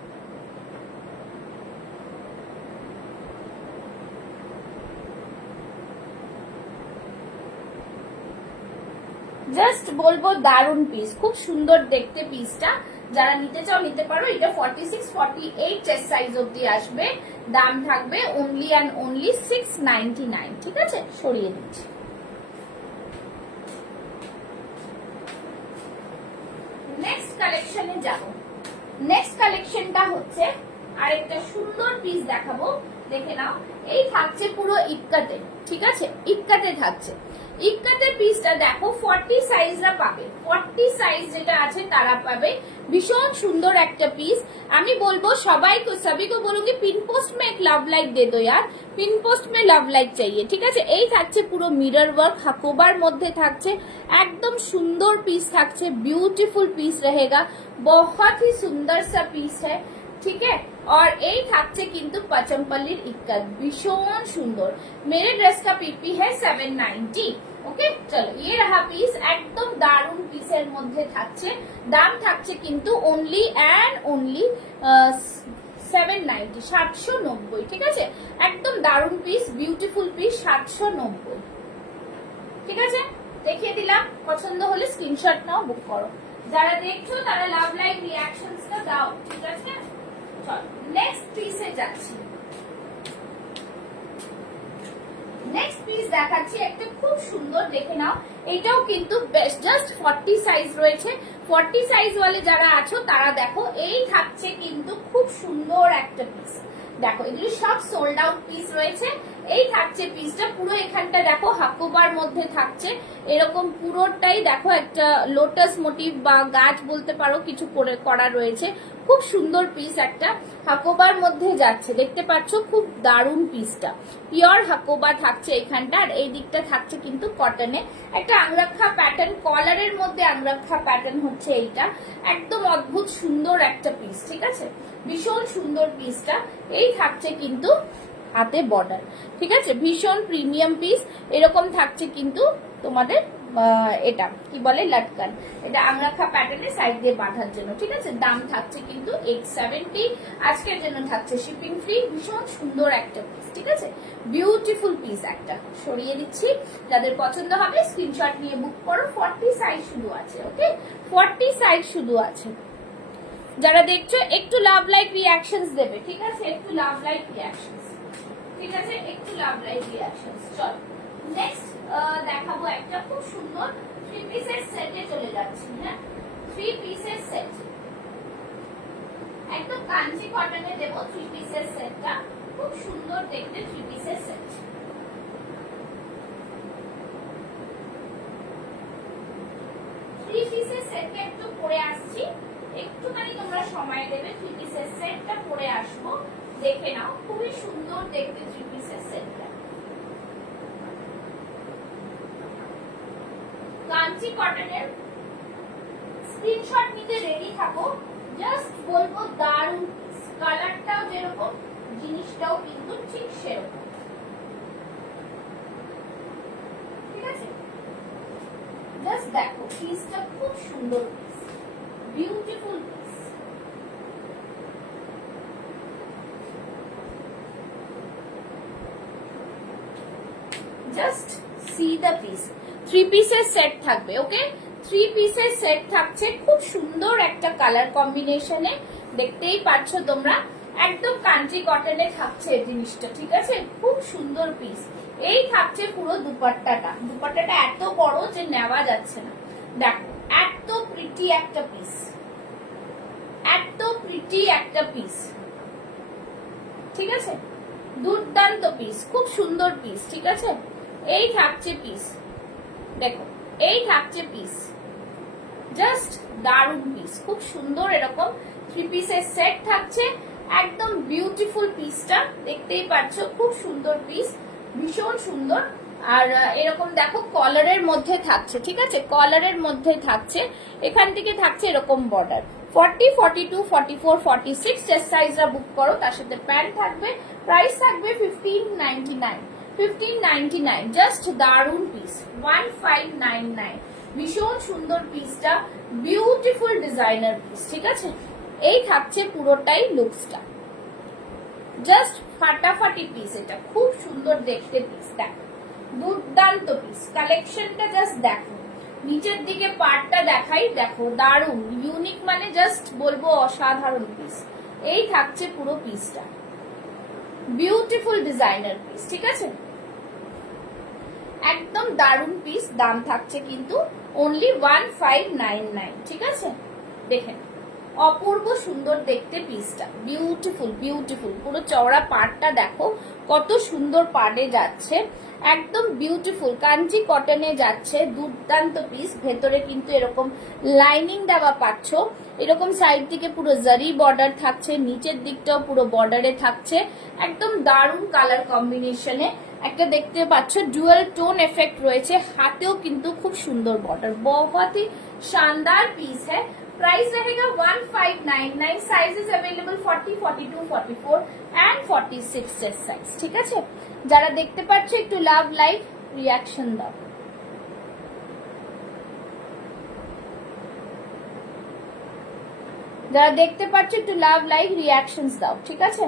জাস্ট বলবো দারুন পিস, খুব সুন্দর দেখতে পিসটা, যারা নিতে চাও নিতে পারো। এটা 46 48 চেস্ট সাইজ অবধি আসবে, দাম থাকবে অনলি অ্যান্ড অনলি 699, ঠিক আছে। সরিয়ে দিচ্ছি। নেক্সট কালেকশনে যাব, নেক্সট কালেকশনটা হচ্ছে আরেকটা সুন্দর পিস দেখাবো, দেখে নাও, এই থাকছে পুরো ইক্কাতে, ঠিক আছে, ইক্কাতে থাকছে। ইক্কাতে পিসটা দেখো 40 সাইজরা পাবে, 40 সাইজ যেটা আছে তারা পাবে, ভীষণ সুন্দর একটা পিস। আমি বলবো সবাইকে, सभी को बोलूंगी पिन पोस्ट में एक लव लाइक दे दो यार, पिन पोस्ट में लव लाइक चाहिए, ঠিক আছে। এই থাকছে পুরো মিরর ওয়ার্ক, হাকোবার মধ্যে থাকছে, একদম সুন্দর পিস থাকছে, বিউটিফুল পিস रहेगा, बहुत ही सुंदर सा पीस है, ठीक है। और এই থাকছে কিন্তু পচমপল্লির ইক্কাত, ভীষণ সুন্দর। मेरे ड्रेस का पीपी है 790, ওকে। চলো ये रहा পিস, একদম দারুন পিসের মধ্যে থাকছে, দাম থাকছে কিন্তু অনলি এন্ড অনলি 790 790, ঠিক আছে, একদম দারুন পিস, বিউটিফুল পিস, 790, ঠিক আছে। দেখিয়ে দিলাম, পছন্দ হলে স্ক্রিনশট নাও, বুক করো। যারা দেখছো তারা লাভ লাইভ রিঅ্যাকশনসটা দাও, ঠিক আছে। চল নেক্সট পিসে যাচ্ছি, নেক্সট পিস দেখাচ্ছি একটা খুব সুন্দর, দেখে নাও, এটাও কিন্তু জাস্ট 40 সাইজ রয়েছে, 40 সাইজ ওয়ালে যারা আছো তারা দেখো, এই থাকছে কিন্তু খুব সুন্দর একটা পিস, দেখো এগুলো সব সোল্ড আউট পিস রয়েছে। এই থাকছে পিসটা, পুরো এখানটা দেখো হাকোবার মধ্যে থাকছে, এরকম পুরোটাই দেখো একটা লোটাস মোটিভ বা গাছ বলতে পারো কিছু করে করা রয়েছে, খুব সুন্দর পিস, একটা হাকোবার মধ্যে যাচ্ছে, দেখতে পাচ্ছ, খুব দারুন পিসটা, পিওর হাকোবা থাকছে এখানটা, আর এই দিকটা থাকছে কিন্তু কটনে, একটা আংরাক্ষা প্যাটার্ন, কলারের মধ্যে আংরাক্ষা প্যাটার্ন হচ্ছে এইটা, একদম অদ্ভুত সুন্দর একটা পিস, ঠিক আছে, ভীষণ সুন্দর পিসটা। এই থাকছে কিন্তু হাতে বর্ডার, ঠিক আছে, ভীষণ প্রিমিয়াম পিস, এরকম থাকছে কিন্তু তোমাদের এটা কি বলে লটকান, এটা আংরাখা প্যাটার্নে সাইড দিয়ে বাঁধার জন্য, ঠিক আছে। দাম থাকছে কিন্তু 870, আজকের জন্য থাকছে শিপিং ফ্রি। ভীষণ সুন্দর একটা পিস, ঠিক আছে, বিউটিফুল পিস একটা সরিয়ে দিচ্ছি। যাদের পছন্দ হবে স্ক্রিনশট নিয়ে বুক করো। 40 সাইজ শুধু আছে, ওকে, 40 সাইজ শুধু আছে। যারা দেখছো একটু লাভ লাইক রিঅ্যাকশনস দেবে, ঠিক আছে, একটু লাভ লাইক রিঅ্যাকশনস, ঠিক আছে, একটু লাভ লাইক রিঅ্যাকশনস। চল নেক্সট দেখাবো একটা খুব সুন্দর 3 পিসের সেটে চলে যাচ্ছি। হ্যাঁ, 3 পিসের সেট, একদম কাঞ্চি কটনে দেবো 3 পিসের সেটটা, খুব সুন্দর দেখতে 3 পিসের সেট। সেটটা একটু পরে আসছি, একটুখানি তোমরা সময় দেবে। 3 পিসের সেটটা পরে আসবো, দেখে নাও, খুবই সুন্দর দেখতে 3 পিসের সেটটা। কাঞ্চি কটনের, স্ক্রিনশট নিতে রেডি থাকো। জাস্ট বলবো দারুণ, কালারটাও যেরকম জিনিসটাও কিন্তু ঠিক সেরকম, ঠিক আছে। জাস্ট দেখো পিসটা খুব সুন্দর piece, beautiful piece. Just see the piece. 3 পিসের সেট থাকবে, ওকে, 3 পিসের সেট থাকছে, খুব সুন্দর একটা কালার কম্বিনেশনে, দেখতেই পাচ্ছ তোমরা, একদম কাঞ্চি কটনে থাকছে জিনিসটা, ঠিক আছে, খুব সুন্দর পিস। এই থাকছে পুরো দুপাট্টাটা, দুপাট্টাটা এত বড় যে নেওয়া যাচ্ছে না। দেখো এত প্রিটি একটা পিস, এত প্রিটি একটা পিস, ঠিক আছে, দুর্দান্ত পিস, খুব সুন্দর পিস, ঠিক আছে। এই থাকছে পিস, দেখো এই থাকছে পিস, জাস্ট দারুণ পিস, খুব সুন্দর। এরকম 3 পিসের সেট থাকছে, একদম বিউটিফুল পিসটা, দেখতেই পাচ্ছ, খুব সুন্দর পিস, ভীষণ সুন্দর। আর এরকম দেখো কলারের মধ্যে থাকছে, ঠিক আছে, কলারের মধ্যে থাকছে, এখান থেকে থাকছে এরকম বর্ডার। 40, 42, 44, 46 চেস্ট সাইজরা বুক করো, তার সাথে প্যান্ট থাকবে। প্রাইস থাকবে 1599, 1599, জাস্ট দারুণ পিস, 1599, ভীষণ সুন্দর পিসটা, বিউটিফুল ডিজাইনার পিস, ঠিক আছে। এই থাকছে পুরোটাই লুকসটা, জাস্ট ফাটাফাটি পিস, এটা খুব সুন্দর দেখতে পিস, দেখো দুর্দান্ত পিস। কালেকশনটা জাস্ট দেখো, নিচের দিকে পার্টটা দেখাই, দেখো দারুণ ইউনিক, মানে জাস্ট বলবো অসাধারণ পিস। এই থাকছে পুরো পিসটা, বিউটিফুল ডিজাইনার পিস, ঠিক আছে, একদম দারুণ পিস। দাম থাকছে কিন্তু অনলি 1599, ঠিক আছে। দেখেন অপূর্ব সুন্দর দেখতে পিসটা, বিউটিফুল বিউটিফুল, পুরো চওড়া পাড়টা দেখো কত সুন্দর পাড়ে যাচ্ছে, একদম বিউটিফুল কাঞ্চি কটনে যাচ্ছে, দুর্দান্ত পিস। ভেতরে কিন্তু এরকম লাইনিং দেওয়া পাচ্ছ, এরকম সাইড থেকে পুরো জারি বর্ডার থাকছে, নিচের দিকটাও পুরো বর্ডারে থাকছে, একদম দারুণ কালার কম্বিনেশনে একটা দেখতে পাচ্ছ, ডুয়াল টোন এফেক্ট রয়েছে, হাতেও কিন্তু খুব সুন্দর বর্ডার, बहुत ही शानदार पीस है। प्राइस रहेगा 1599, sizes available 40, 42, 44 and 46 chest size, ঠিক আছে। যারা দেখতে পাচ্ছ একটু লাভ লাইক রিঅ্যাকশন দাও। যারা দেখতে পাচ্ছ একটু লাভ লাইক রিঅ্যাকশনস দাও, ঠিক আছে,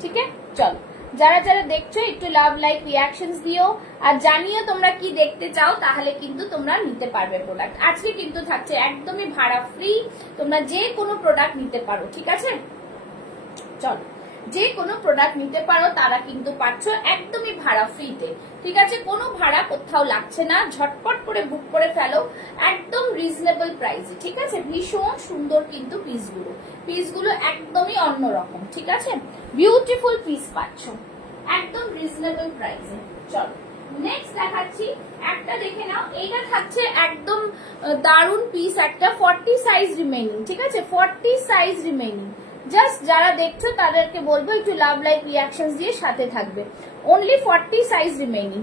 ঠিক আছে। চলো যারা যারা দেখছো একটু লাভ লাইক রিঅ্যাকশনস দিও, আর জানিও তোমরা কি দেখতে চাও, তাহলে কিন্তু তোমরা নিতে পারবে প্রোডাক্ট। আজকে কিন্তু থাকছে একদমই ভাড়া ফ্রি, তোমরা যে কোনো প্রোডাক্ট নিতে পারো, ঠিক আছে। চলো যে কোনো প্রোডাক্ট নিতে পারো, তারা কিন্তু পাচ্ছ একদমই ভাড়া ফ্রিতে, ঠিক আছে, কোনো ভাড়া কোথাও লাগছে না। ঝটপট করে বুক করে ফেলো, একদম রিজনেবল প্রাইসে, ঠিক আছে। ভীষণ সুন্দর কিন্তু পিসগুলো একদমই অন্যরকম, ঠিক আছে, বিউটিফুল পিস পাচ্ছ একদম রিজনেবল প্রাইসে। চলো নেক্সট দেখাচ্ছি, একটা দেখে নাও, এইটা থাকছে একদম দারুণ পিস একটা, 40 সাইজ রিমেইনিং, ঠিক আছে, 40 সাইজ রিমেইনিং। জাস্ট যারা দেখছো তাদেরকে বলবো একটু লাভ লাইক রিঅ্যাকশনস দিয়ে সাথে থাকবে, only 40 size remaining.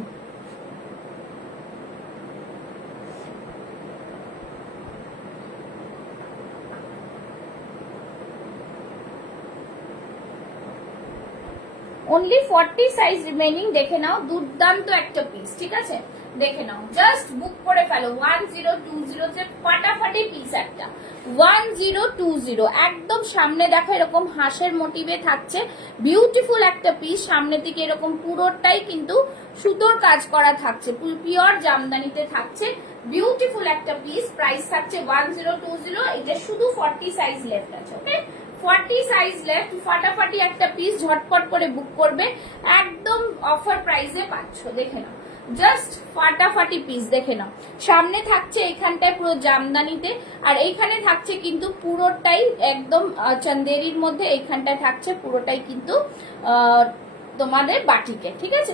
Only 40 size remaining, দেখে নাও দুর্দান্ত একটা পিস, ঠিক আছে, দেখে নাও, জাস্ট বুক করে ফেলো 1020 তে ফাটাফাটি পিস একটা 1020। একদম সামনে দেখো এরকম হাঁসের মোটিভে থাকছে, বিউটিফুল একটা পিস। সামনের দিকে এরকম পুরোটাই কিন্তু সুতোর কাজ করা থাকছে, পিওর জামদানিতে থাকছে, বিউটিফুল একটা পিস। প্রাইস থাকছে 1020। এটা শুধু 40 সাইজ লেফট আছে, ওকে 40 সাইজ লেফট। ফাটাফাটি একটা পিস, ঝটপট করে বুক করবে, একদম অফার প্রাইসে পাচ্ছ। দেখে নাও, জাস্ট ফাটাফাটি পিস। দেখে নাও, সামনে থাকছে এইখানটায় পুরো জামদানিতে, আর এইখানে থাকছে কিন্তু পুরোটাই একদম চন্দেরির মধ্যে, এইখানটায় থাকছে পুরোটাই কিন্তু তোমাদের বাটিকে, ঠিক আছে।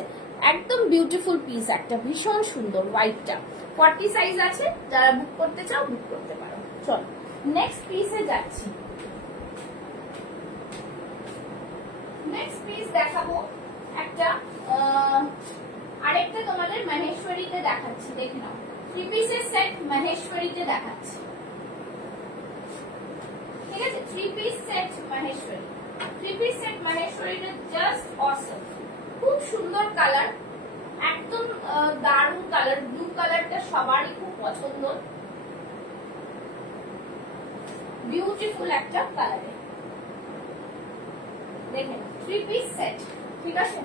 একদম বিউটিফুল পিস একটা, ভীষণ সুন্দর হোয়াইটটা। 40 সাইজ আছে, যারা বুক করতে চাও বুক করতে পারো। চলো নেক্সট পিসে যাচ্ছি। নেক্সট পিস দেখাবো একটা, আরেকটা তোমাদের মহেশ্বরীতে দেখাচ্ছি। দেখে নাও, 3 পিসের সেট মহেশ্বরীতে দেখাচ্ছি, ঠিক আছে। 3 piece set Maheshwari, 3 piece set মহেশ্বরীটা জাস্ট অসম, খুব সুন্দর কালার, একদম দারুণ কালার। ব্লু কালারটা সবারই খুব পছন্দ, বিউটিফুল একটা কালারে। দেখেন 3 পিস সেট, ঠিক আছে।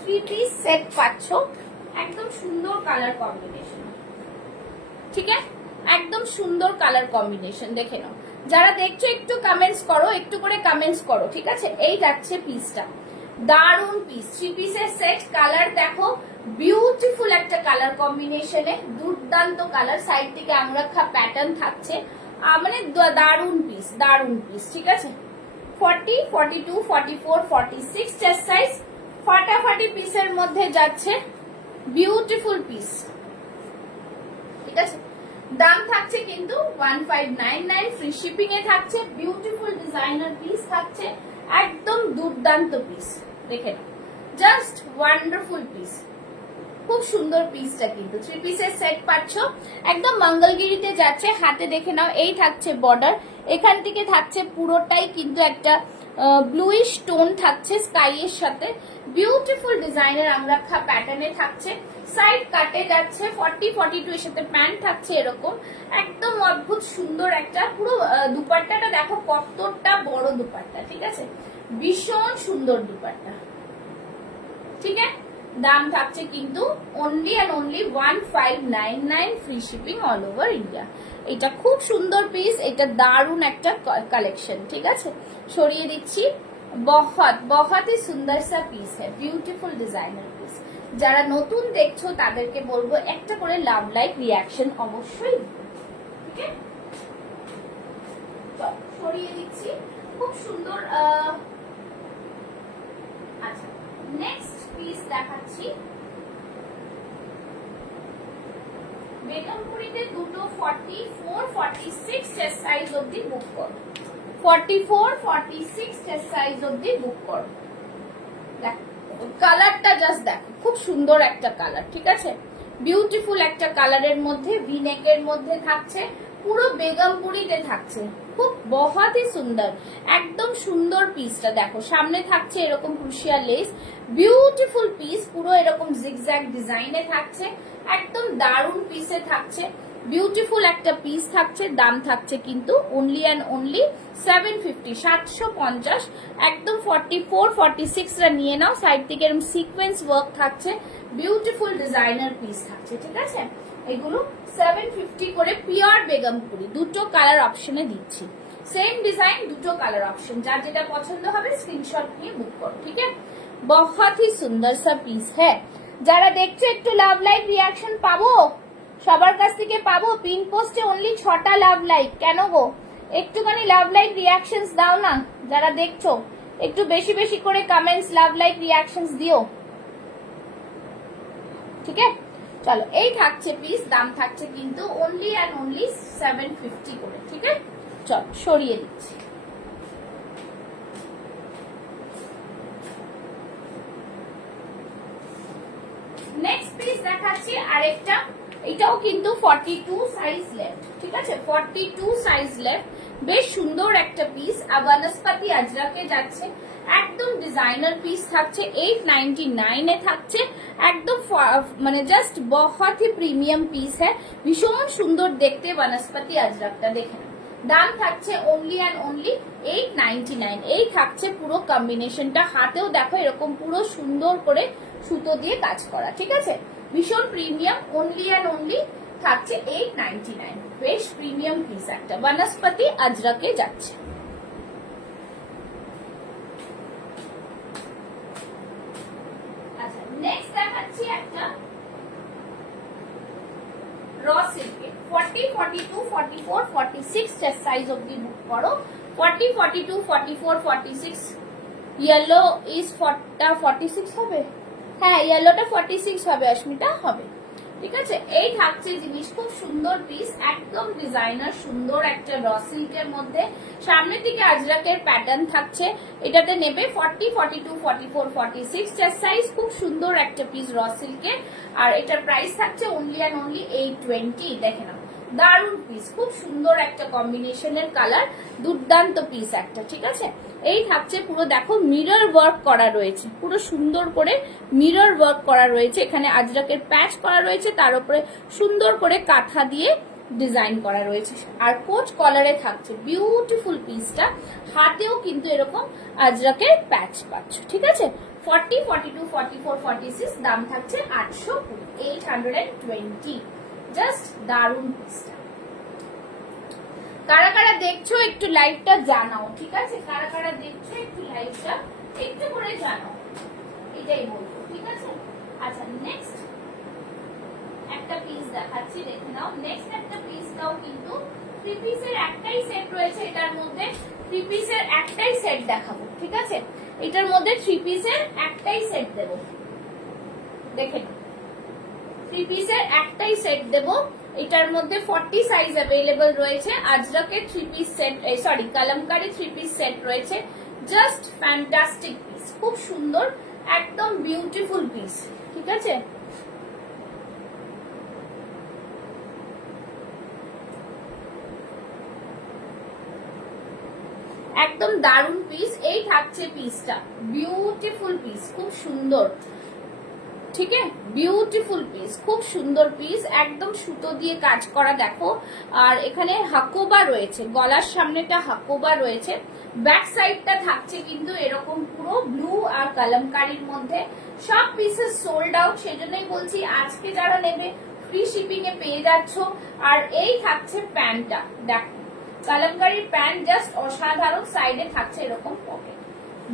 3 পিস সেট পাচ্ছ, একদম সুন্দর কালার কম্বিনেশন, ঠিক আছে, একদম সুন্দর কালার কম্বিনেশন। দেখে নাও, যারা দেখছো একটু কমেন্টস করো, একটু করে কমেন্টস করো, ঠিক আছে। এই যাচ্ছে পিসটা, দারুন পিস। 3 পিসের সেট, কালার দেখো, বিউটিফুল একটা কালার কম্বিনেশনে, দুর্দান্ত কালার। সাইড থেকে আংরাখা প্যাটার্ন থাকছে, মানে দারুন পিস, দারুন পিস, ঠিক আছে। 40, 42, 44, 46 চেস্ট সাইজ, ফাটাফাটি পিসের মধ্যে যাচ্ছে, বিউটিফুল পিস, ঠিক আছে। দাম থাকছে কিন্তু 1599, ফ্রি শিপিং এ থাকছে, বিউটিফুল ডিজাইনার পিস থাকছে, একদম দুর্দান্ত পিস। দেখে নাও, জাস্ট ওয়ান্ডারফুল পিস, খুব সুন্দর পিসটা কিন্তু। 3 পিসের সেট পাচ্ছ, একদম মঙ্গলগিরিতে যাচ্ছে। হাতে দেখে নাও, এই থাকছে বর্ডার, এখান থেকে থাকছে পুরোটাই কিন্তু একটা ব্লুইশ টোন থাকছে স্কাই এর সাথে, বিউটিফুল ডিজাইনের আংরাখা প্যাটার্নে থাকছে। সাইড কাটে যাচ্ছে, 40, 42 এর সাথে প্যান্ট থাকছে এরকম, একদম অদ্ভুত সুন্দর একটা। পুরো দুপাট্টাটা দেখো কতটা বড় দুপাট্টা, ঠিক আছে, ভীষণ সুন্দর দুপাট্টা, ঠিক আছে। দাম থাকছে কিন্তু only and only 1599, free shipping all over India. এটা খুব সুন্দর পিস, এটা দারুণ একটা কালেকশন, ঠিক আছে। সরিয়ে দিচ্ছি, बहुत ही সুন্দর সা পিস হ্যাঁ, বিউটিফুল ডিজাইনার পিস। যারা নতুন দেখছো তাদেরকে বলবো একটা করে লাভ লাইক রিয়াকশন অবশ্যই, ঠিক আছে। সরিয়ে দিচ্ছি, খুব সুন্দর। আচ্ছা, নেক্সট পিস দেখাচ্ছি। বেগমপুরিতে দুটো 44, 46 চেস্ট সাইজ অবধি বুক করো, 44, 46 চেস্ট সাইজ অবধি বুক করো। দেখো কালারটা জাস্ট দেখো, খুব সুন্দর একটা কালার, ঠিক আছে, বিউটিফুল একটা কালারের মধ্যে, ভিনেকের মধ্যে থাকছে, পুরো বেগমপুরিতে থাকছে, খুব বহুত হি সুন্দর, একদম সুন্দর পিসটা। দেখো সামনে থাকছে এরকম ক্রুশিয়া লেস, বিউটিফুল পিস, পুরো এরকম জিগজ্যাগ ডিজাইনে থাকছে, একদম দারুণ পিসে থাকছে, বিউটিফুল একটা পিস থাকছে। দাম থাকছে কিন্তু অনলি অ্যান্ড অনলি 750, 750। একদম 44, 46 রা নিয়ে নাও। সাইড থেকে এরকম সিকোয়েন্স ওয়ার্ক থাকছে, বিউটিফুল ডিজাইনার পিস থাকছে, ঠিক আছে। এগুলো 750 করে, পিওর বেগমপুরি। দুটো কালার অপশনে দিচ্ছি, সেম ডিজাইন, দুটো কালার অপশন, যার যেটা পছন্দ হবে স্ক্রিনশট নিয়ে বুক করো, ঠিক আছে। बहुत ही সুন্দর সা পিস হ্যাঁ। যারা দেখছো একটু লাভ লাইক রিয়াকশন পাবো, সবার কাছ থেকে পাবো। পিন পোস্টে অনলি 6টা লাভ লাইক, কেন গো? একটুখানি লাভ লাইক রিয়াকশনস দাও না, যারা দেখছো একটু বেশি বেশি করে কমেন্টস, লাভ লাইক রিয়াকশনস দিও, ঠিক আছে। চলো, এই থাকছে পিস, দাম থাকছে কিন্তু অনলি অ্যান্ড অনলি 750 করে, ঠিক আছে। চলো সরিয়ে দিচ্ছি। নেক্সট পিস দেখাচ্ছি আরেকটা, এটাও কিন্তু 42 সাইজ লেফট, ঠিক আছে, 42 সাইজ লেফট। বেশ সুন্দর একটা পিস। বনস্পতি আজরাকে যাচ্ছে, একদম ডিজাইনার পিস থাকছে, 899 এ থাকছে, একদম মানে জাস্ট বহুত হি প্রিমিয়াম পিস হ্যাঁ, ভীষণ সুন্দর দেখতে বনস্পতি আজরাকটা। দেখে দাম থাকছে অনলি অ্যান্ড অনলি 899। এই থাকছে পুরো কম্বিনেশনটা। হাতেও দেখো এরকম পুরো সুন্দর করে সুতো দিয়ে কাজ করা, ঠিক আছে, ভীষণ প্রিমিয়াম। অনলি অ্যান্ড অনলি থাকছে 899। বেশ প্রিমিয়াম পিস একটা, বনস্পতি আজরাকে যাচ্ছে। আচ্ছা নেক্সট দেখাচ্ছি একটা র সিল্কে 40, 42, 44, 46 চেস্ট সাইজ অবধি বুক করো। 40, 42, 44, 46 ইয়েলো ইজ 46 হবে, হ্যাঁ ইয়েলোটা 46 হবে, অস্মিতা হবে, ঠিক আছে। এই থাকছে জিনিস, খুব সুন্দর পিস, একদম ডিজাইনার সুন্দর একটা র সিল্কের মধ্যে, সামনের দিকে আজরাকের প্যাটার্ন থাকছে। এটাতে নেবে 40, 42, 44, 46 চেস্ট সাইজ, খুব সুন্দর একটা পিস র সিল্কের। আর এটার প্রাইস থাকছে অনলি অ্যান্ড অনলি 820। দেখে নাও দারুন পিস, খুব সুন্দর একটা কম্বিনেশনের কালার, দুর্দান্ত পিস একটা, ঠিক আছে। এই থাকছে পুরো দেখো মিরর ওয়ার্ক করা রয়েছে, পুরো সুন্দর করে মিরর ওয়ার্ক করা রয়েছে, এখানে আজরাকের প্যাচ করা রয়েছে, তার উপরে সুন্দর করে কাঁথা দিয়ে ডিজাইন করা রয়েছে, আর কোচ কলারে থাকছে বিউটিফুল পিসটা। হাতেও কিন্তু এরকম আজরাকের প্যাচ পাচ্ছ, ঠিক আছে। 40, 42, 44, 46 দাম থাকছে 820। জাস্ট দারুন পিসটা। কারা কারা দেখছো একটু লাইভটা জানাও, ঠিক আছে, কারা কারা দেখছো একটু লাইভটা একটু করে জানাও, এটাই বলবো, ঠিক আছে। আচ্ছা নেক্সট একটা পিস দেখাচ্ছি, দেখে নাও। নেক্সট একটা পিসটাও কিন্তু 3 পিসের একটাই সেট রয়েছে, এটার মধ্যে 3 পিসের একটাই সেট দেখাবো, ঠিক আছে। এটার মধ্যে 3 পিসের একটাই সেট দেব, দেখে নাও 3 পিসের একটাই সেট দেব। এটার মধ্যে 40 সাইজ अवेलेबल রয়েছে। আজরাকের 3 piece set, sorry Kalamkari 3 piece set রয়েছে। জাস্ট ফ্যান্টাস্টিক পিস, খুব সুন্দর, একদম বিউটিফুল পিস, ঠিক আছে। একদম দারুন পিস। এই থাকছে পিসটা, বিউটিফুল পিস, খুব সুন্দর, ঠিক আছে, বিউটিফুল পিস, খুব সুন্দর পিস, একদম সুতো দিয়ে কাজ করা দেখো। আর এখানে হাকোবা রয়েছে, গলার সামনেটা হাকোবা রয়েছে, ব্যাক সাইডটা থাকছে কিন্তু এরকম পুরো ব্লু আর কালামকারীর মধ্যে। সব পিসেস সোল্ড আউট, সেজন্যই বলছি আজকে যারা নেবে ফ্রি শিপিং এ পেয়ে যাচ্ছ। আর এই থাকছে প্যান্টটা, দেখো কালামকারীর প্যান্ট জাস্ট অসাধারণ, সাইডে থাকছে এরকম পকেট,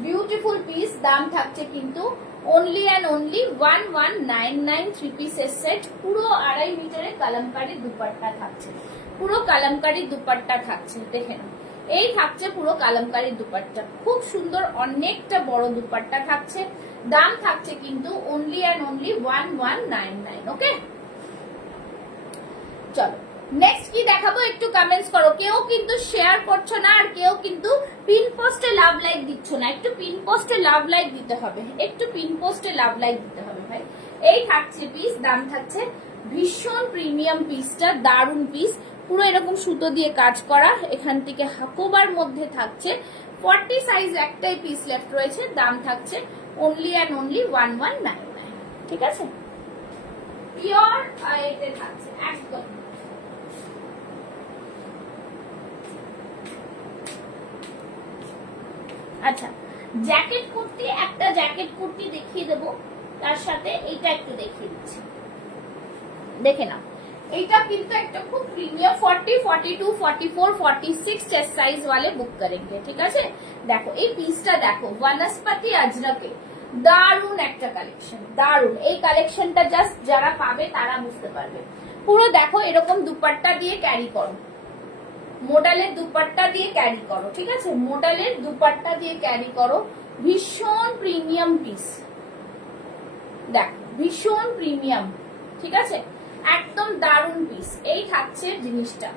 বিউটিফুল পিস। দাম থাকছে কিন্তু অনলি অ্যান্ড অনলি 1199। 3 পিসের সেট, পুরো 2.5 মিটারের কালামকারী দুপাট্টা থাকছে, পুরো কালামকারী দুপাট্টা থাকছে, দেখে নাও। এই থাকছে পুরো কালামকারী দুপাট্টা, খুব সুন্দর, অনেকটা বড় দুপাট্টা থাকছে। দাম থাকছে কিন্তু অনলি অ্যান্ড অনলি 1199। ওকে চলো নেক্সট কি দেখাবো একটু কমেন্টস করো। কেউ কিন্তু শেয়ার করছো না, আর কেউ কিন্তু পিন পোস্টে লাভ লাইক দিচ্ছ না। একটু পিন পোস্টে লাভ লাইক দিতে হবে, একটু পিন পোস্টে লাভ লাইক দিতে হবে ভাই। এই থাকছে পিস, দাম থাকছে ভীষণ প্রিমিয়াম পিসটা, দারুন পিস, পুরো এরকম সুতো দিয়ে কাজ করা, এখান থেকে হাকোবার মধ্যে থাকছে। 40 সাইজ একটাই পিস লেফট রয়েছে, দাম থাকছে অনলি অ্যান্ড অনলি 1199, ঠিক আছে। পিওর এতে থাকছে একদম। আচ্ছা জ্যাকেট কুর্তি, একটা জ্যাকেট কুর্তি দেখিয়ে দেব, তার সাথে এইটা একটু দেখিয়ে দিচ্ছি, দেখে নাও। এইটা কিন্তু একটা খুব প্রিমিয়াম 40, 42, 44, 46 চেস্ট সাইজ वाले বুক करेंगे, ঠিক আছে। দেখো এই পিসটা দেখো, বনস্পতি আজরাকে, দারুন একটা কালেকশন, দারুন। এই কালেকশনটা জাস্ট যারা পাবে তারা বুঝতে পারবে। পুরো দেখো এরকম দুপাট্টা দিয়ে ক্যারি করো, মোডালের দুপাট্টা দিয়ে ক্যারি করো, ঠিক আছে, মোডালের দুপাট্টা দিয়ে ক্যারি করো, ভীষণ প্রিমিয়াম পিস, দেখ ভীষণ প্রিমিয়াম, ঠিক আছে, একদম দারুন পিস। এই থাকছে জিনিসটা,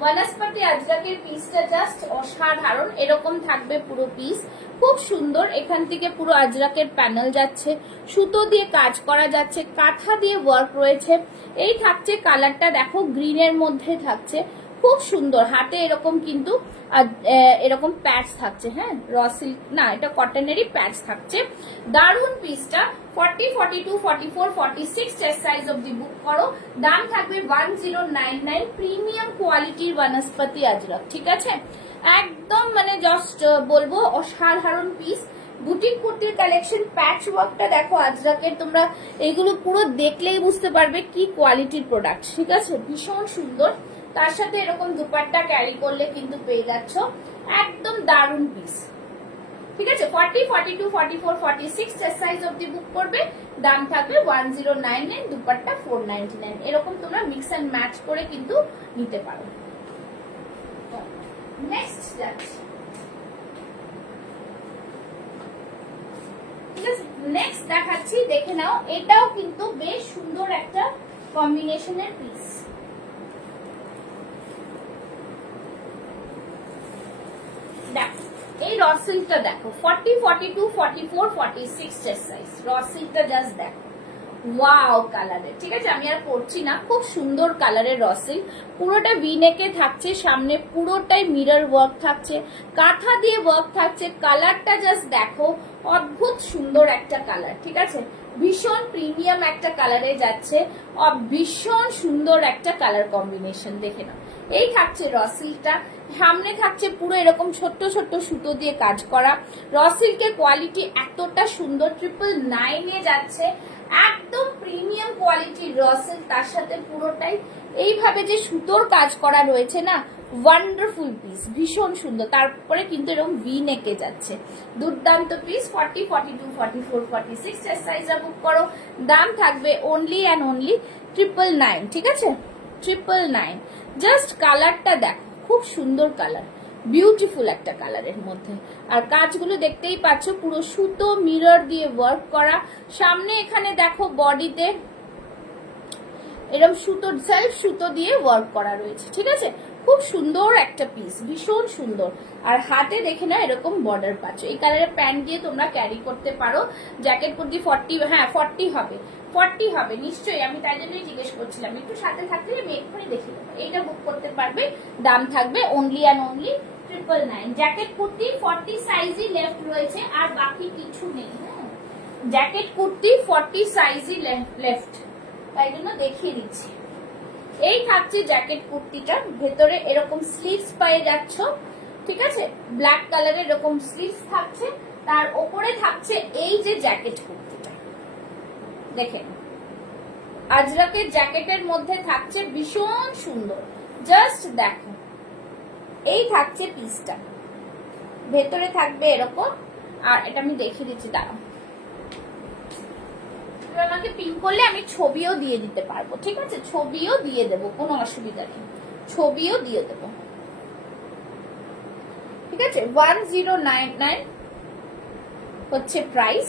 বনস্পতি আজরাকের পিসটা জাস্ট অসাধারণ, এরকম থাকবে পুরো পিস, খুব সুন্দর। এখান থেকে পুরো আজরাকের প্যানেল যাচ্ছে, সুতো দিয়ে কাজ করা যাচ্ছে, কাঁথা দিয়ে ওয়ার্ক রয়েছে। এই থাকছে কালারটা দেখো, গ্রিনের মধ্যে থাকছে, খুব সুন্দর। হাতে এরকম কিন্তু এরকম প্যাচ থাকছে, হ্যাঁ র সিল্ক না, এটা কটনেরই প্যাচ থাকছে। দারুন পিসটা। 40, 42, 44, 46 চেস্ট সাইজ অবধি বুক করো। দাম থাকবে 1099। প্রিমিয়াম কোয়ালিটির বনস্পতি আজরক, ঠিক আছে? একদম মানে জাস্ট বলবো অসাধারণ পিস। বুটিক কুর্তির কালেকশন, প্যাচ ওয়ার্কটা দেখো আজরাকের, তোমরা এগুলো পুরো দেখলেই বুঝতে পারবে কি কোয়ালিটির প্রোডাক্ট, ঠিক আছে? ভীষণ সুন্দর। তার সাথে এরকম দুপাট্টা ক্যারি করলে কিন্তু পেয়ে যাচ্ছ একদম দারুণ পিস, ঠিক আছে? 40, 42, 44, 46 চেস্ট সাইজ অবধি বুক করবে। দাম থাকবে 1099, দুপাট্টা 499। এরকম তোমরা মিক্স এন্ড ম্যাচ করে কিন্তু নিতে পারো। নেক্সট যাচ্ছি, ঠিক আছে? নেক্সট দেখাচ্ছি, দেখে নাও। এটাও কিন্তু বেশ সুন্দর একটা কম্বিনেশনের পিস। দেখো এই র সিল্কটা দেখো, 40, 42, 44, 46 চেস্ট সাইজ। র সিল্কটা জাস্ট দেখো, ওয়াও কালারের, ঠিক আছে? আমি আর পরছি না, খুব সুন্দর কালারের র সিল্ক। পুরোটা ভি নেকে থাকছে, সামনে পুরোটাই মিরর ওয়ার্ক থাকছে, কাঁথা দিয়ে ওয়ার্ক থাকছে। কালারটা জাস্ট দেখো, অদ্ভুত সুন্দর একটা কালার, ঠিক আছে? ভীষণ প্রিমিয়াম একটা কালারে যাচ্ছে, ভীষণ সুন্দর একটা কালার কম্বিনেশন। দেখে নাও, এই থাকছে র সিল্কটা। সামনে থাকছে পুরো এরকম ছোট্ট ছোট্ট সুতো দিয়ে কাজ করা। র সিল্কের কোয়ালিটি এতটা সুন্দর, 999 যাচ্ছে। একদম প্রিমিয়াম কোয়ালিটির র সিল্ক, তার সাথে পুরোটাই এইভাবে যে সুতোর কাজ করা রয়েছে না, ওয়ান্ডারফুল পিস, ভীষণ সুন্দর। তারপরে কিন্তু এরকম ভি নেকে যাচ্ছে, দুর্দান্ত পিস। 40, 42, 44, 46 চেস্ট সাইজটা বুক করো। দাম থাকবে অনলি অ্যান্ড অনলি 999, ঠিক আছে? 999। জাস্ট কালারটা দেখো, খুব সুন্দর কালার, বিউটিফুল একটা কালারের মধ্যে। আর কাজগুলো দেখতেই পাচ্ছ, পুরো সুতো মিরর দিয়ে ওয়ার্ক করা। সামনে এখানে দেখো বডিতে এরকম সুতো, সেলফ সুতো দিয়ে ওয়ার্ক করা রয়েছে, ঠিক আছে? খুব সুন্দর একটা পিস, ভীষণ সুন্দর। আর হাতে দেখে না এরকম বর্ডার পাচ্ছ। এই কালারের প্যান্ট দিয়ে তোমরা ক্যারি করতে পারো। জ্যাকেট কুর্তি 40, হ্যাঁ 40 হবে, 40 হবে নিশ্চয়ই। আমি তাই জন্যই জিজ্ঞেস করছিলাম, একটু সাথে থাকলে আমি এক্ষুনি দেখে দেবো। এইটা বুক করতে পারবে। দাম থাকবে only and only 999। Jacket kurti 40 সাইজই লেফট রয়েছে, আর বাকি কিছু নেই। হ্যাঁ, জ্যাকেট কুর্তি 40 সাইজই লেফট, তাই জন্য দেখিয়ে দিচ্ছি। এই থাকছে জ্যাকেট কুর্তিটা, ভেতরে এরকম স্লিভস পেয়ে যাচ্ছ, ঠিক আছে? ব্ল্যাক কালারের এরকম স্লিভস থাকছে, তার ওপরে থাকছে এই যে জ্যাকেট কুর্তিটা। দেখেন আজরাকের জ্যাকেটের মধ্যে থাকছে ভীষণ সুন্দর, জাস্ট দেখো। এই থাকছে পিসটা, ভেতরে থাকবে এরকম। আর এটা আমি দেখিয়ে দিচ্ছি, দাঁড়াও। আমাকে পিন করলে আমি ছবিও দিয়ে দিতে পারবো, ঠিক আছে? ছবিও দিয়ে দেবো, কোনো অসুবিধা নেই, ছবিও দিয়ে দেবো, ঠিক আছে? 1099 হচ্ছে প্রাইস।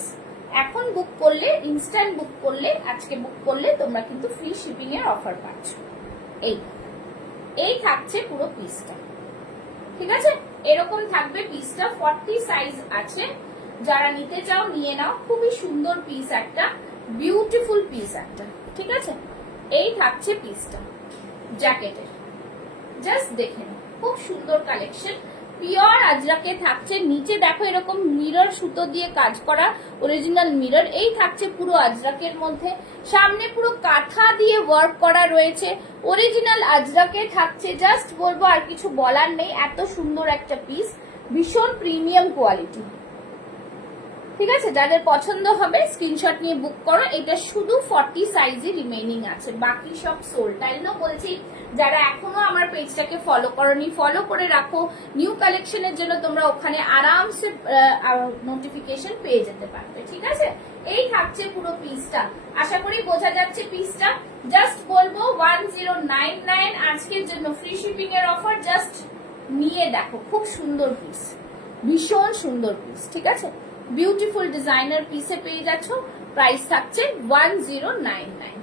এখন বুক করলে, ইনস্ট্যান্ট বুক করলে, আজকে বুক করলে তোমরা কিন্তু ফ্রি শিপিং এর অফার পাচ্ছ। এই থাকছে পুরো পিসটা, ঠিক আছে? এরকম থাকবে পিসটা, 40 সাইজ আছে। যারা নিতে চাও নিয়ে নাও, খুবই সুন্দর পিস একটা, বিউটিফুল পিস একটা, ঠিক আছে? এই থাকছে পিসটা জ্যাকেটের, জাস্ট দেখে নাও, খুব সুন্দর কালেকশন। পিওর আজরাকে থাকছে। নিচে দেখো এরকম মিরর সুতো দিয়ে কাজ করা, অরিজিনাল মিরর। এই থাকছে পুরো আজরাকের মধ্যে, সামনে পুরো কাঁথা দিয়ে ওয়ার্ক করা রয়েছে, অরিজিনাল আজরাকে থাকছে। জাস্ট বলবো, আর কিছু বলার নেই, এত সুন্দর একটা পিস, ভীষণ প্রিমিয়াম কোয়ালিটি, ঠিক আছে? যাদের পছন্দ হবে স্ক্রিনশট নিয়ে বুক করো। এটা শুধু 40 সাইজই রিমেইনিং আছে, বাকি সব সোল্ড। তাই জন্য বলছি, যারা এখনো আমার পেজটাকে ফলো করোনি, ফলো করে রাখো। নিউ কালেকশনের জন্য তোমরা ওখানে আরামসে নোটিফিকেশন পেয়ে যেতে পারবে, ঠিক আছে? এই থাকছে পুরো পিসটা, আশা করি বোঝা যাচ্ছে পিসটা। জাস্ট বলবো 1099 আজকের জন্য ফ্রি শিপিং এর অফার। জাস্ট নিয়ে দেখো, খুব সুন্দর পিস, ভীষণ সুন্দর পিস, ঠিক আছে? বিউটিফুল ডিজাইনার পিসে পেয়ে যাচ্ছ। প্রাইস থাকছে 1099।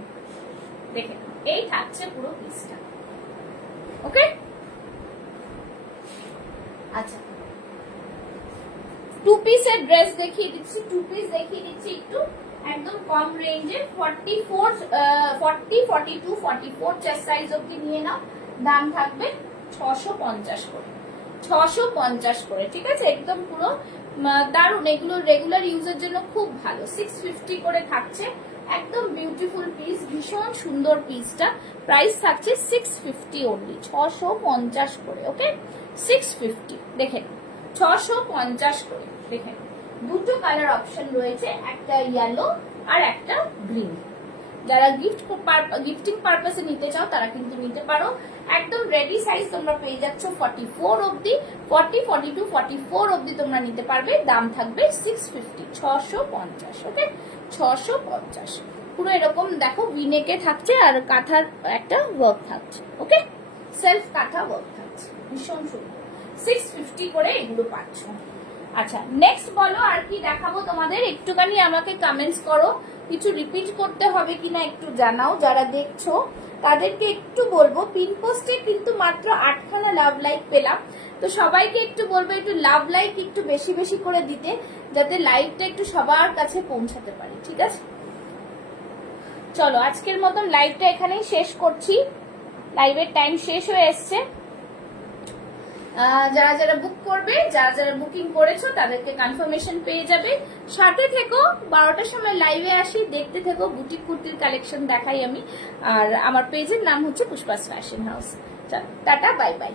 দেখে এই থাকছে পুরো পিসটা, ওকে? আচ্ছা, টু পিসের ড্রেস দেখিয়ে দিচ্ছি, টু পিস দেখিয়ে দিচ্ছি একটু একদম কম রেঞ্জে। 40, 42, 44 চেস্ট সাইজ অব্দি নিয়ে নাও। দাম থাকবে 650 করে, 650 করে, ঠিক আছে? একদম পুরো দারুন, এগুলো রেগুলার ইউজের জন্য খুব ভালো। 650 করে থাকছে, একদম বিউটিফুল পিস, ভীষণ সুন্দর পিসটা। প্রাইস থাকছে 650 অনলি, 650 করে। ওকে, 650 দেখেন, 650 করে দেখেন। দুটো কালার অপশন রয়েছে, একটা ইয়েলো আর একটা গ্রিন। যারা গিফটিং পারপাসে নিতে চাও তারা কিন্তু নিতে পারো। একদম রেডি সাইজ তোমরা পেয়ে যাচ্ছ 44 অবধি, 40, 42, 44 অবধি তোমরা নিতে পারবে। দাম থাকবে 650, 650। ওকে, 650। পুরো এরকম দেখো ভিনেকে থাকছে আর কাঁথার একটা ওয়ার্ক থাকছে। ওকে, সেলফ কাঁথা ওয়ার্ক থাকছে, ভীষণ সুন্দর। 650 করে এগুলো পাচ্ছ। আচ্ছা, নেক্সট বলো আর কি দেখাবো তোমাদের, একটুখানি আমাকে কমেন্টস করো। কিছু রিপিট করতে হবে কিনা একটু জানাও। যারা দেখছো তাদেরকে একটু বলবো, পিন পোস্টে কিন্তু মাত্র 8খানা লাভ লাইক পেলাম। তো সবাইকে একটু বলবো একটু লাভ লাইক একটু বেশি বেশি করে দিতে, যাতে লাইভটা একটু সবার কাছে পৌঁছাতে পারি, ঠিক আছে? চলো আজকের মতন লাইভটা এখানেই শেষ করছি। লাইভের টাইম শেষ হয়ে এসছে। যারা যারা বুক করবে, যারা যারা বুকিং করেছো তাদেরকে কনফার্মেশন পেয়ে যাবে। সাথে থেকো, 12টার সময় লাইভে আসি, দেখতে থেকো। বুটিক কুর্তির কালেকশন দেখাই আমি। আর আমার পেজের নাম হচ্ছে Pushpa's fashion house. Tata, bye by.